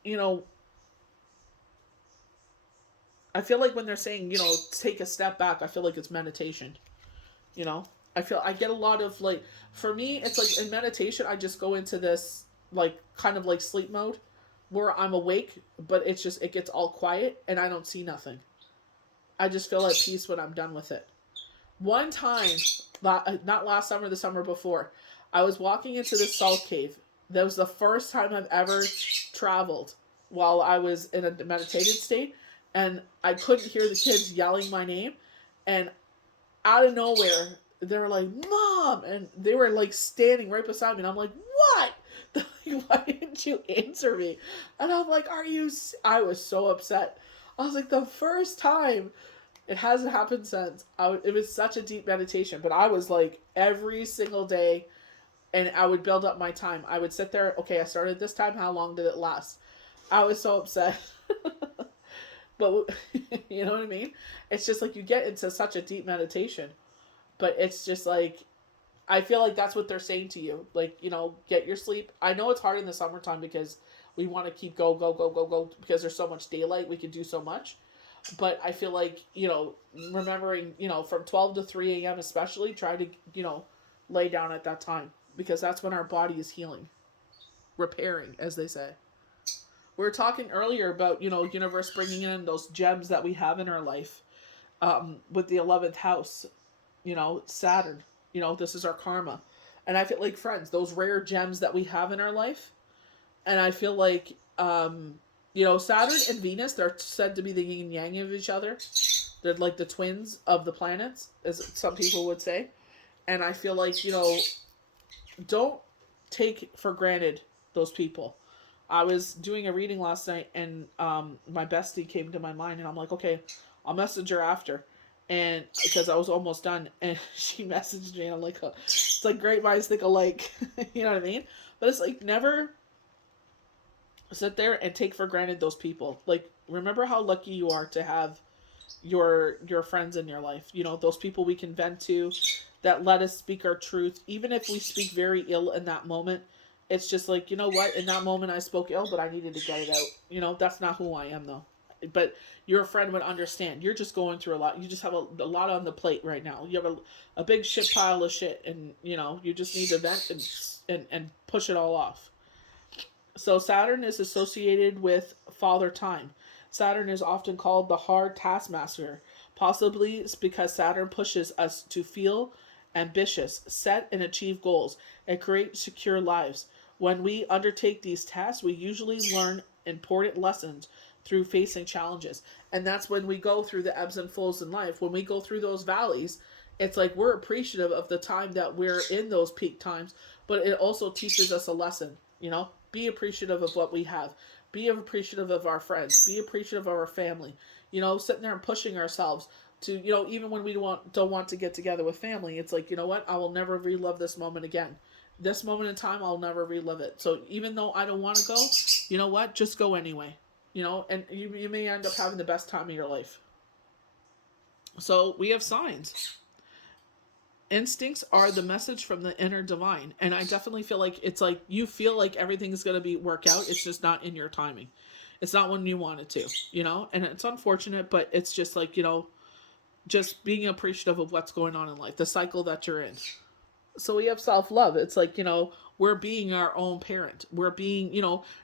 I feel like when they're saying, take a step back, I feel like it's meditation. You know, I get a lot of like, for me, it's like in meditation, I just go into this like kind of like sleep mode where I'm awake, but it gets all quiet and I don't see nothing. I just feel at peace when I'm done with it. One time, not last summer, the summer before, I was walking into this salt cave. That was the first time I've ever traveled while I was in a meditated state, and I couldn't hear the kids yelling my name, and out of nowhere, they were like, "Mom!" And they were like standing right beside me, and I'm like, "What?" Like, why didn't you answer me? And I'm like, "Are you?" I was so upset. I was like, the first time. It hasn't happened since. It was such a deep meditation, but I was like every single day, and I would build up my time. I would sit there. Okay, I started this time. How long did it last? I was so upset. But you know what I mean? It's just like you get into such a deep meditation, but it's just like I feel like that's what they're saying to you. Like, get your sleep. I know it's hard in the summertime because we want to keep go, go, go, go, go because there's so much daylight. We can do so much. But I feel like, remembering, from 12 to 3 a.m. especially, try to, lay down at that time because that's when our body is healing, repairing, as they say. We were talking earlier about, universe bringing in those gems that we have in our life, with the 11th house, Saturn, this is our karma. And I feel like, friends, those rare gems that we have in our life, and I feel like, Saturn and Venus, they're said to be the yin and yang of each other. They're like the twins of the planets, as some people would say. And I feel like, don't take for granted those people. I was doing a reading last night, and my bestie came to my mind, and I'm like, okay, I'll message her after. And because I was almost done, and she messaged me, and I'm like, oh, it's like great minds think alike. You know what I mean? But it's like never sit there and take for granted those people. Like, remember how lucky you are to have your friends in your life. Those people we can vent to, that let us speak our truth, even if we speak very ill in that moment. It's just like, you know what? In that moment, I spoke ill, but I needed to get it out. That's not who I am, though. But your friend would understand. You're just going through a lot. You just have a lot on the plate right now. You have a big shit pile of shit, and you just need to vent and push it all off. So Saturn is associated with father time. Saturn is often called the hard taskmaster. Possibly it's because Saturn pushes us to feel ambitious, set and achieve goals, and create secure lives. When we undertake these tasks, we usually learn important lessons through facing challenges. And that's when we go through the ebbs and flows in life. When we go through those valleys, it's like we're appreciative of the time that we're in those peak times, but it also teaches us a lesson. Be appreciative of what we have. Be appreciative of our friends. Be appreciative of our family. Sitting there and pushing ourselves to, even when we don't want to get together with family, it's like, you know what? I will never relive this moment again. This moment in time, I'll never relive it. So even though I don't want to go, you know what? Just go anyway. And you may end up having the best time of your life. So we have signs. Instincts are the message from the inner divine, and I definitely feel like it's like you feel like everything's going to be work out. It's just not in your timing. It's not when you want it to, and it's unfortunate, but it's just like, just being appreciative of what's going on in life, the cycle that you're in. So we have self-love. It's like, we're being our own parent. We're being,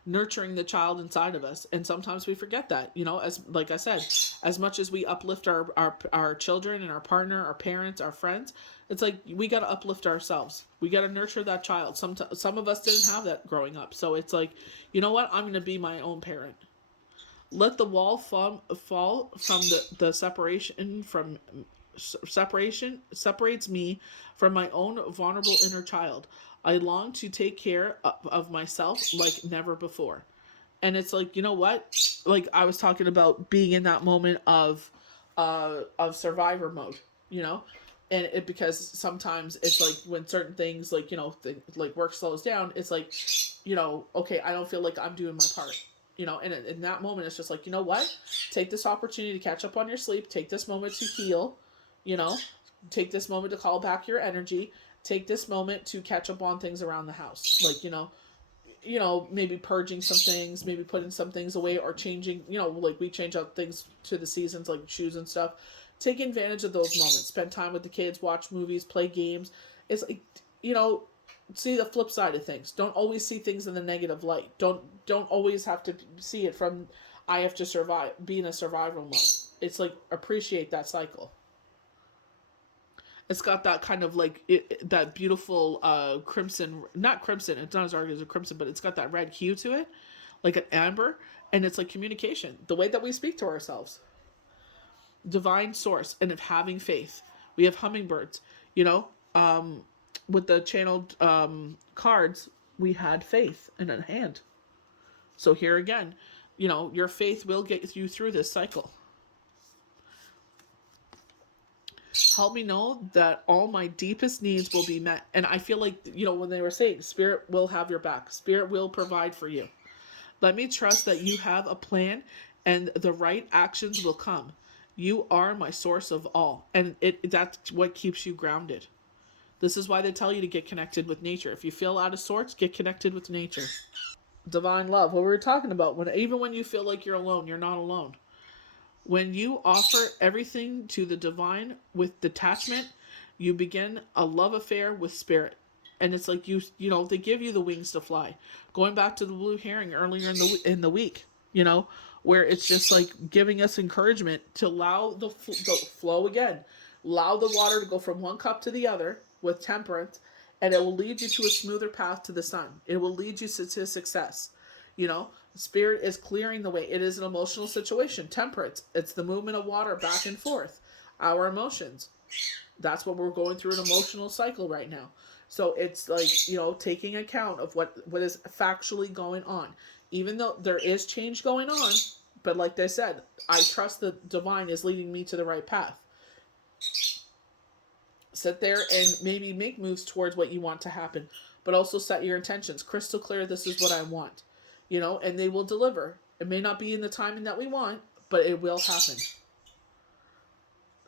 nurturing the child inside of us. And sometimes we forget that, as like I said, as much as we uplift our children and our partner, our parents, our friends, it's like we got to uplift ourselves. We got to nurture that child. Some of us didn't have that growing up. So it's like, you know what? I'm going to be my own parent. Let the wall fall from the separation separates me from my own vulnerable inner child. I long to take care of myself like never before. And it's like, you know what? Like I was talking about being in that moment of survivor mode, And it, because sometimes it's like when certain things like, like work slows down, it's like, okay, I don't feel like I'm doing my part, and in that moment, it's just like, you know what? Take this opportunity to catch up on your sleep. Take this moment to heal, you know, take this moment to call back your energy. Take this moment to catch up on things around the house. Like, maybe purging some things, maybe putting some things away or changing, like we change out things to the seasons, like shoes and stuff. Take advantage of those moments. Spend time with the kids, watch movies, play games. It's like, you know, see the flip side of things. Don't always see things in the negative light. Don't always have to see it from I have to survive, be in a survival mode. It's like appreciate that cycle. It's got that kind of like that beautiful crimson, not crimson. It's not as dark as a crimson, but it's got that red hue to it, like an amber, and it's like communication, the way that we speak to ourselves, divine source, and of having faith. We have hummingbirds, you know. With the channeled cards, we had faith in a hand. So here again, your faith will get you through this cycle. Help me know that all my deepest needs will be met. And I feel like, when they were saying, Spirit will have your back. Spirit will provide for you. Let me trust that you have a plan and the right actions will come. You are my source of all. And that's what keeps you grounded. This is why they tell you to get connected with nature. If you feel out of sorts, get connected with nature. Divine love, what we were talking about. Even when you feel like you're alone, you're not alone. When you offer everything to the divine with detachment, you begin a love affair with spirit. And it's like they give you the wings to fly. Going back to the blue herring earlier in the week, where it's just like giving us encouragement to allow the flow again. Allow the water to go from one cup to the other with temperance, and it will lead you to a smoother path to the sun. It will lead you to success. Spirit is clearing the way. It is an emotional situation. Temperance, it's the movement of water back and forth. Our emotions. That's what we're going through, an emotional cycle right now. So it's like, taking account of what is factually going on. Even though there is change going on, but like they said, I trust the divine is leading me to the right path. Sit there and maybe make moves towards what you want to happen, but also set your intentions crystal clear. This is what I want, and they will deliver. It may not be in the timing that we want, but it will happen.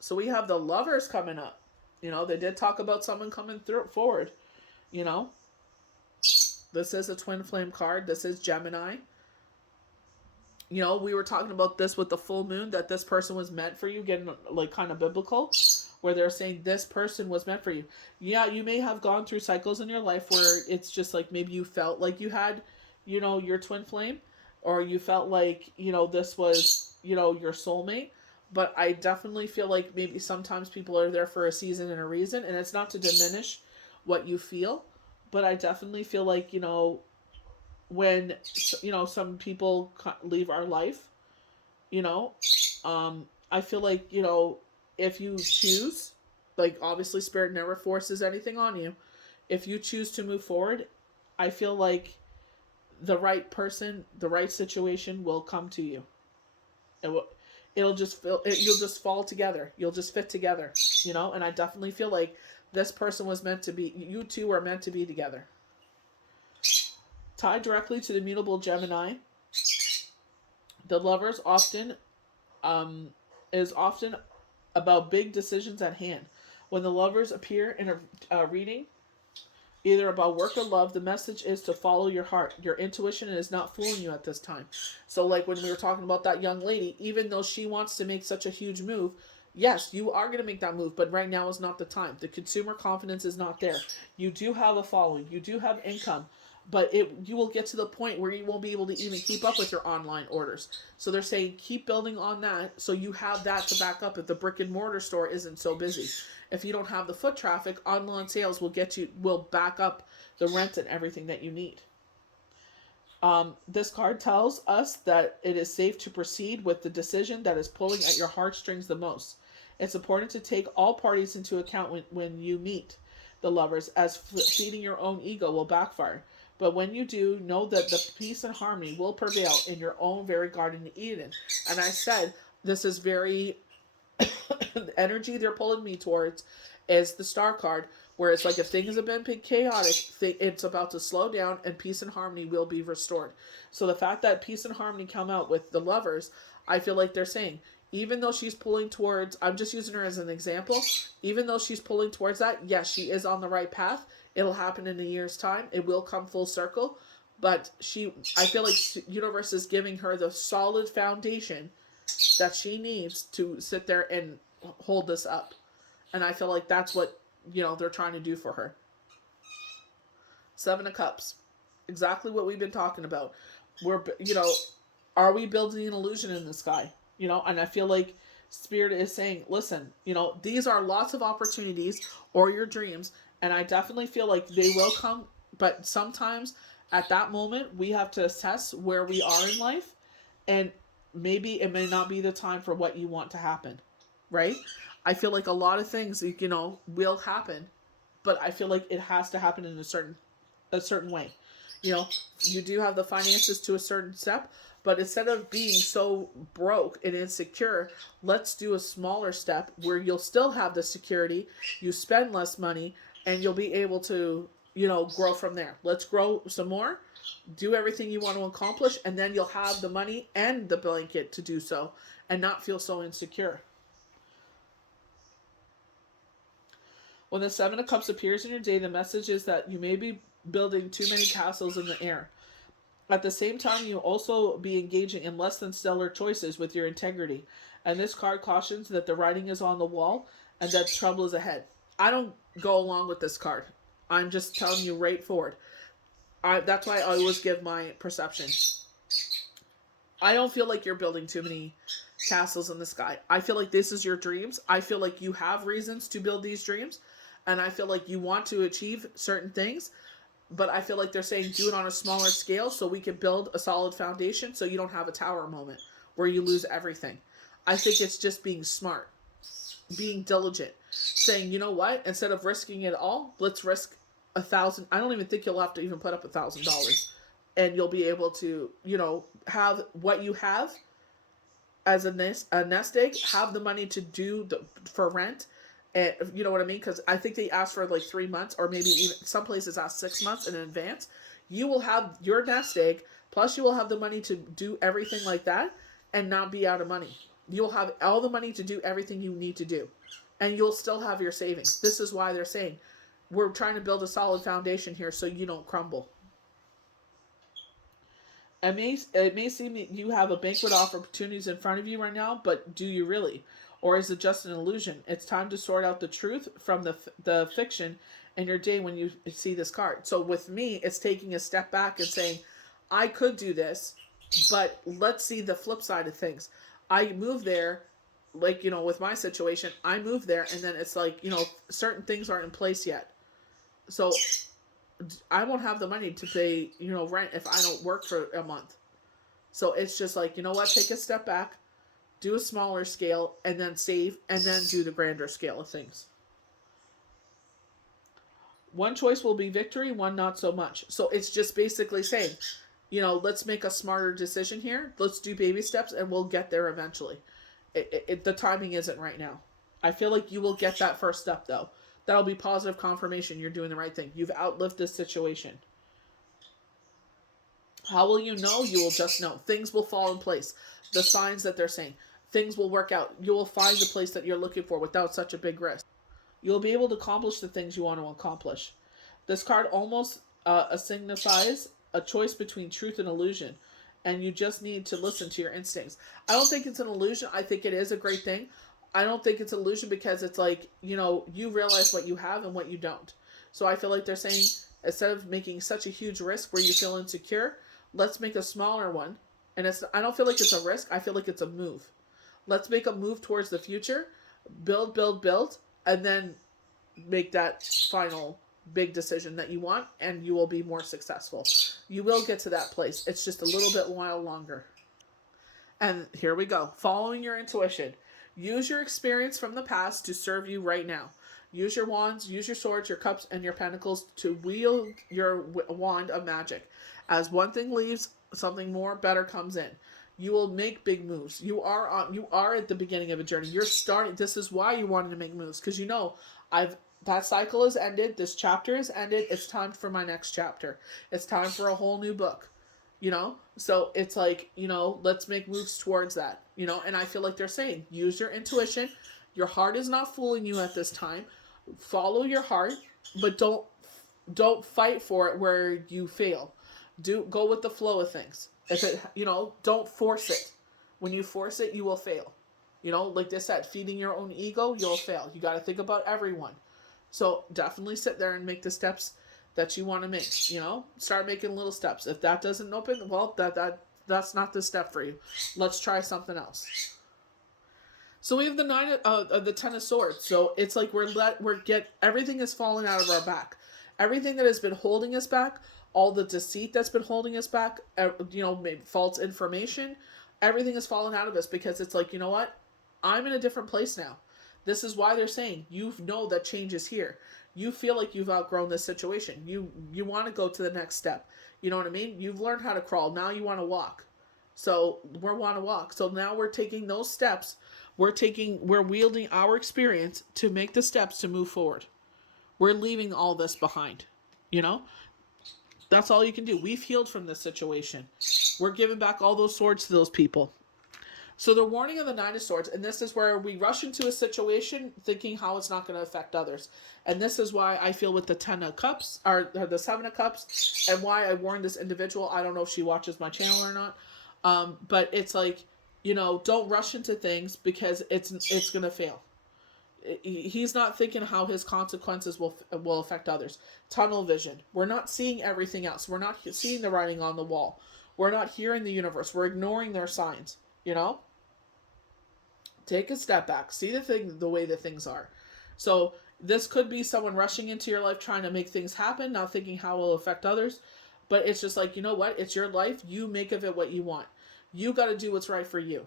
So we have the Lovers coming up. They did talk about someone coming forward. This is a twin flame card. This is Gemini. We were talking about this with the full moon, that this person was meant for you, getting like kind of biblical, where they're saying this person was meant for you. Yeah, you may have gone through cycles in your life where it's just like maybe you felt like you had, your twin flame, or you felt like, this was, your soulmate. But I definitely feel like maybe sometimes people are there for a season and a reason, and it's not to diminish what you feel, but I definitely feel like, when, some people leave our life, I feel like, if you choose, like obviously Spirit never forces anything on you. If you choose to move forward, I feel like the right person, the right situation will come to you. You'll just fall together. You'll just fit together, and I definitely feel like this person was meant to be, you two are meant to be together. Tied directly to the mutable Gemini, the Lovers is often about big decisions at hand. When the Lovers appear in a reading, either about work or love, the message is to follow your heart. Your intuition is not fooling you at this time. So like when we were talking about that young lady, even though she wants to make such a huge move, yes, you are going to make that move, but right now is not the time. The consumer confidence is not there. You do have a following. You do have income. But you will get to the point where you won't be able to even keep up with your online orders. So they're saying keep building on that so you have that to back up if the brick and mortar store isn't so busy. If you don't have the foot traffic, online sales will back up the rent and everything that you need. This card tells us that it is safe to proceed with the decision that is pulling at your heartstrings the most. It's important to take all parties into account when you meet the Lovers, as feeding your own ego will backfire. But when you do, know that the peace and harmony will prevail in your own very Garden of Eden. And I said, this is very, the energy they're pulling me towards is the Star card, where it's like if things have been chaotic, it's about to slow down and peace and harmony will be restored. So the fact that peace and harmony come out with the Lovers, I feel like they're saying, even though she's pulling towards, I'm just using her as an example, even though she's pulling towards that, yes, she is on the right path. It'll happen in a year's time. It will come full circle. But I feel like universe is giving her the solid foundation that she needs to sit there and hold this up. And I feel like that's what, they're trying to do for her. Seven of Cups. Exactly what we've been talking about. Are we building an illusion in the sky? And I feel like Spirit is saying, listen, these are lots of opportunities or your dreams. And I definitely feel like they will come. But sometimes at that moment, we have to assess where we are in life. And maybe it may not be the time for what you want to happen. Right? I feel like a lot of things, will happen. But I feel like it has to happen in a certain way. You do have the finances to a certain step. But instead of being so broke and insecure, let's do a smaller step where you'll still have the security, you spend less money, and you'll be able to, grow from there. Let's grow some more, do everything you want to accomplish, and then you'll have the money and the blanket to do so and not feel so insecure. When the Seven of Cups appears in your day, the message is that you may be building too many castles in the air. At the same time, you'll also be engaging in less than stellar choices with your integrity. And this card cautions that the writing is on the wall and that trouble is ahead. I don't go along with this card. I'm just telling you right forward. That's why I always give my perception. I don't feel like you're building too many castles in the sky. I feel like this is your dreams. I feel like you have reasons to build these dreams. And I feel like you want to achieve certain things. But I feel like they're saying do it on a smaller scale so we can build a solid foundation so you don't have a tower moment where you lose everything. I think it's just being smart, being diligent, saying, you know what, instead of risking it all, let's risk 1,000. I don't even think you'll have to even put up $1,000. And you'll be able to, have what you have as a nest egg, have the money to do for rent. And you know what I mean? Because I think they ask for like 3 months, or maybe even some places ask 6 months in advance. You will have your nest egg, plus you will have the money to do everything like that and not be out of money. You'll have all the money to do everything you need to do. And you'll still have your savings. This is why they're saying, we're trying to build a solid foundation here so you don't crumble. It may seem you have a banquet of opportunities in front of you right now, but do you really? Or is it just an illusion? It's time to sort out the truth from the fiction in your day when you see this card. So with me, it's taking a step back and saying, I could do this, but let's see the flip side of things. I move there, like, with my situation, I move there, and then it's like, certain things aren't in place yet. So I won't have the money to pay, rent if I don't work for a month. So it's just like, you know what, take a step back. Do a smaller scale, and then save, and then do the grander scale of things. One choice will be victory, one not so much. So it's just basically saying, let's make a smarter decision here. Let's do baby steps, and we'll get there eventually. The timing isn't right now. I feel like you will get that first step, though. That'll be positive confirmation you're doing the right thing. You've outlived this situation. How will you know? You will just know. Things will fall in place. The signs that they're saying. Things will work out. You will find the place that you're looking for without such a big risk. You'll be able to accomplish the things you want to accomplish. This card almost signifies a choice between truth and illusion. And you just need to listen to your instincts. I don't think it's an illusion. I think it is a great thing. I don't think it's an illusion because it's like, you realize what you have and what you don't. So I feel like they're saying, instead of making such a huge risk where you feel insecure, let's make a smaller one. And I don't feel like it's a risk. I feel like it's a move. Let's make a move towards the future, build, and then make that final big decision that you want, and you will be more successful. You will get to that place. It's just a little bit while longer. And here we go. Following your intuition. Use your experience from the past to serve you right now. Use your wands, use your swords, your cups, and your pentacles to wield your wand of magic. As one thing leaves, something more better comes in. You will make big moves. You are at the beginning of a journey. You're starting. This is why you wanted to make moves, because I've that cycle has ended. This chapter has ended. It's time for my next chapter. It's time for a whole new book. So it's like, let's make moves towards that. And I feel like they're saying, use your intuition. Your heart is not fooling you at this time. Follow your heart, but don't fight for it where you fail. Go with the flow of things. If it, don't force it. When you force it, you will fail. Like they said, feeding your own ego, you'll fail. You got to think about everyone. So definitely sit there and make the steps that you want to make. Start making little steps. If that doesn't open, well, that's not the step for you. Let's try something else. So we have the 10 of Swords. So it's like everything is falling out of our back. Everything that has been holding us back, all the deceit that's been holding us back, maybe false information, everything is falling out of us, because it's like, you know what? I'm in a different place now. This is why they're saying, you know that change is here. You feel like you've outgrown this situation. You want to go to the next step. You know what I mean? You've learned how to crawl. Now you want to walk. So we want to walk. So now we're taking those steps. We're wielding our experience to make the steps to move forward. We're leaving all this behind. That's all you can do. We've healed from this situation. We're giving back all those swords to those people. So the warning of the Nine of Swords, and this is where we rush into a situation thinking how it's not going to affect others. And this is why I feel with the 10 of Cups, or the 7 of Cups, and why I warned this individual. I don't know if she watches my channel or not. But it's like, don't rush into things, because it's going to fail. He's not thinking how his consequences will affect others. Tunnel vision. We're not seeing everything else. We're not seeing the writing on the wall. We're not hearing the universe. We're ignoring their signs. Take a step back. See the way that things are. So this could be someone rushing into your life, trying to make things happen, not thinking how it will affect others. But it's just like, you know what? It's your life. You make of it what you want. You got to do what's right for you.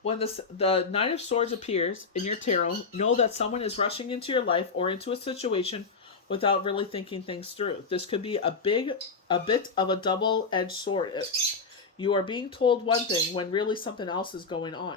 When the Knight of Swords appears in your tarot, know that someone is rushing into your life or into a situation without really thinking things through. This could be a bit of a double-edged sword. You are being told one thing when really something else is going on.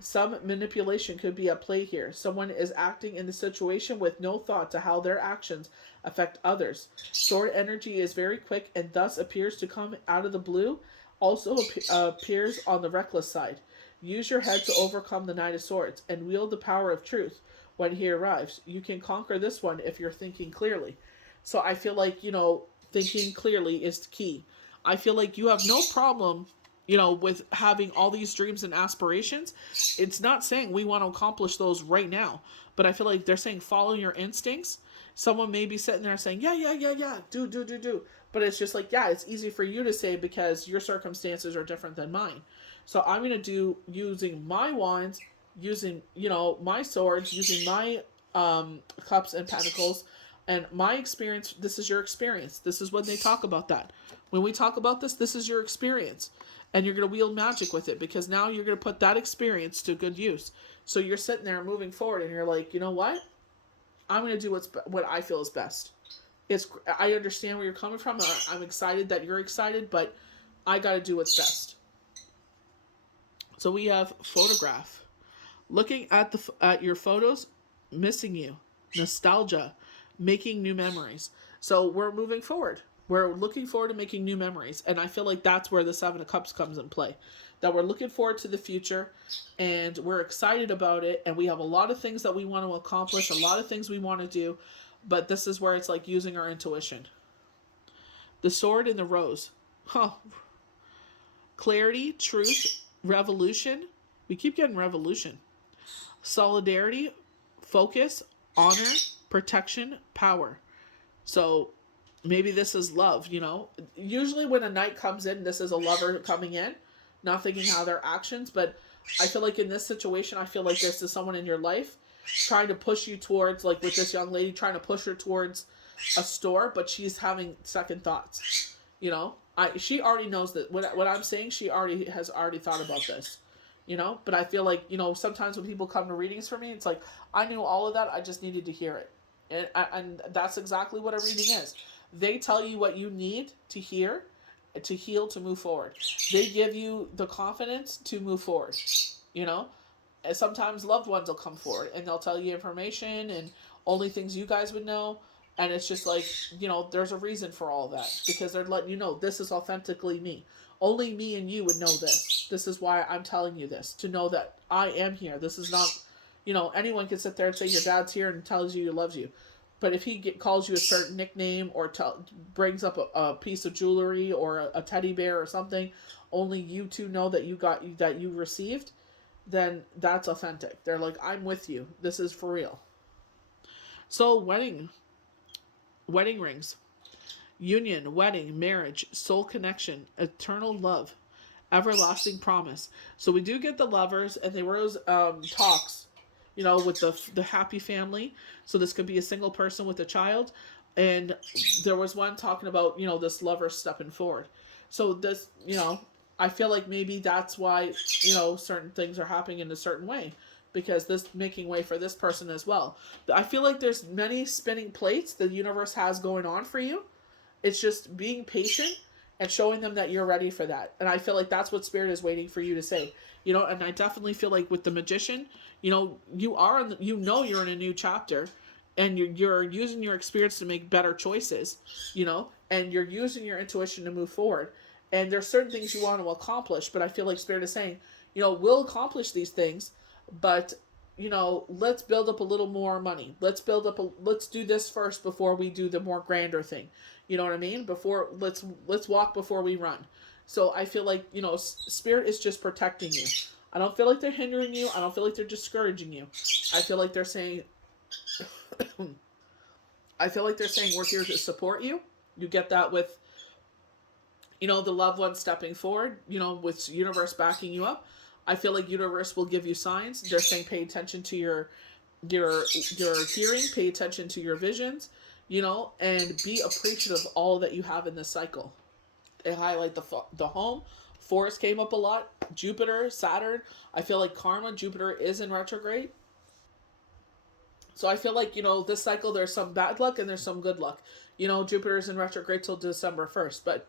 Some manipulation could be at play here. Someone is acting in the situation with no thought to how their actions affect others. Sword energy is very quick and thus appears to come out of the blue. Also appears on the reckless side. Use your head to overcome the Knight of Swords and wield the power of truth when he arrives. You can conquer this one if you're thinking clearly. So I feel like, thinking clearly is key. I feel like you have no problem, with having all these dreams and aspirations. It's not saying we want to accomplish those right now, but I feel like they're saying follow your instincts. Someone may be sitting there saying, yeah, do. But it's just like, yeah, it's easy for you to say because your circumstances are different than mine. So I'm going to do using my wands, using, my swords, using my cups and pentacles, and my experience. This is your experience. This is when they talk about that. When we talk about this is your experience. And you're going to wield magic with it, because now you're going to put that experience to good use. So you're sitting there moving forward and you're like, you know what? I'm going to do what I feel is best. I understand where you're coming from. I'm excited that you're excited, but I got to do what's best. So we have photograph. Looking at your photos, missing you. Nostalgia. Making new memories. So we're moving forward. We're looking forward to making new memories. And I feel like that's where the 7 of Cups comes in play. That we're looking forward to the future and we're excited about it. And we have a lot of things that we want to accomplish, a lot of things we want to do. But this is where it's like using our intuition. The Sword and the Rose. Clarity, truth, revolution. We keep getting revolution. Solidarity, focus, honor, protection, power. So maybe this is love, Usually when a knight comes in, this is a lover coming in, not thinking how their actions. But I feel like in this situation, I feel like this is someone in your life trying to push you towards, like with this young lady, trying to push her towards a store, but she's having second thoughts. She already knows that what I'm saying, she has already thought about this. But I feel like, sometimes when people come to readings for me, it's like, I knew all of that, I just needed to hear it. And that's exactly what a reading is. They tell you what you need to hear. to heal, to move forward. They give you the confidence to move forward, you know? And sometimes loved ones will come forward and they'll tell you information and only things you guys would know. And it's just like, there's a reason for all that because they're letting you know this is authentically me. Only me and you would know this. This is why I'm telling you this, to know that I am here. This is not, anyone can sit there and say your dad's here and tells you he loves you. But if he calls you a certain nickname or brings up a piece of jewelry or a teddy bear or something, only you two know that you received, then that's authentic. They're like, I'm with you. This is for real. So wedding rings, union, wedding, marriage, soul connection, eternal love, everlasting promise. So we do get the lovers, and there was talks, with the happy family. So this could be a single person with a child, and there was one talking about this lover stepping forward. So this I feel like maybe that's why certain things are happening in a certain way, because this making way for this person as well. I feel like there's many spinning plates the universe has going on for you. It's just being patient and showing them that you're ready for that. And I feel like that's what Spirit is waiting for you to say. And I definitely feel like with the Magician, you are you're in a new chapter, and you're using your experience to make better choices, and you're using your intuition to move forward. And there's certain things you want to accomplish, but I feel like Spirit is saying, we'll accomplish these things, but let's build up a little more money. Let's do this first before we do the more grander thing. You know what I mean? Let's walk before we run. So I feel like, Spirit is just protecting you. I don't feel like they're hindering you. I don't feel like they're discouraging you. I feel like they're saying, we're here to support you. You get that with, the loved one stepping forward, with universe backing you up. I feel like universe will give you signs. They're saying pay attention to your hearing, pay attention to your visions, and be appreciative of all that you have in this cycle. They highlight the home. Forest came up a lot. Jupiter, Saturn. I feel like karma, Jupiter is in retrograde. So I feel like, this cycle there's some bad luck and there's some good luck. Jupiter's in retrograde till December 1st. But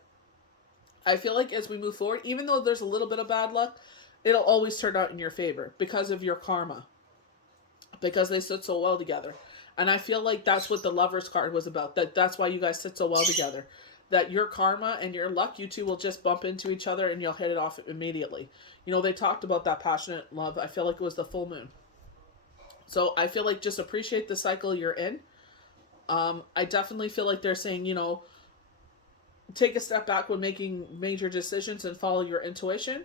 I feel like as we move forward, even though there's a little bit of bad luck, it'll always turn out in your favor because of your karma. Because they sit so well together. And I feel like that's what the Lovers card was about. That's why you guys sit so well together. That your karma and your luck, you two will just bump into each other and you'll hit it off immediately. They talked about that passionate love. I feel like it was the full moon. So I feel like just appreciate the cycle you're in. I definitely feel like they're saying, take a step back when making major decisions and follow your intuition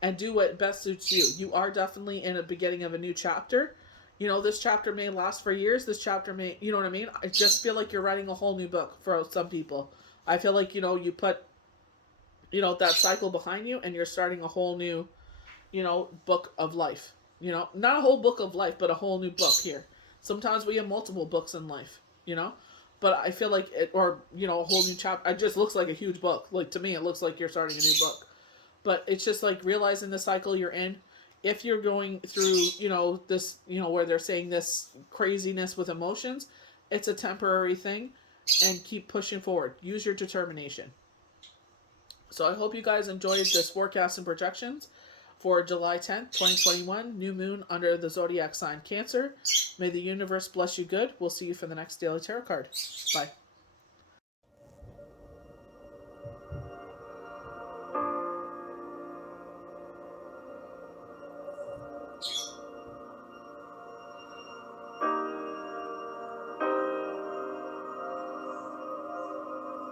and do what best suits you. You are definitely in a beginning of a new chapter. This chapter may last for years. This chapter may, you know what I mean? I just feel like you're writing a whole new book for some people. I feel like, you put, that cycle behind you and you're starting a whole new, book of life. Not a whole book of life, but a whole new book here. Sometimes we have multiple books in life, but I feel like a whole new chapter. It just looks like a huge book. Like, to me, it looks like you're starting a new book. But it's just like realizing the cycle you're in. If you're going through, this, where they're saying this craziness with emotions, it's a temporary thing, and keep pushing forward. Use your determination. So I hope you guys enjoyed this forecast and projections for July 10th, 2021, new moon under the zodiac sign Cancer. May the universe bless you good. We'll see you for the next Daily Tarot card. Bye.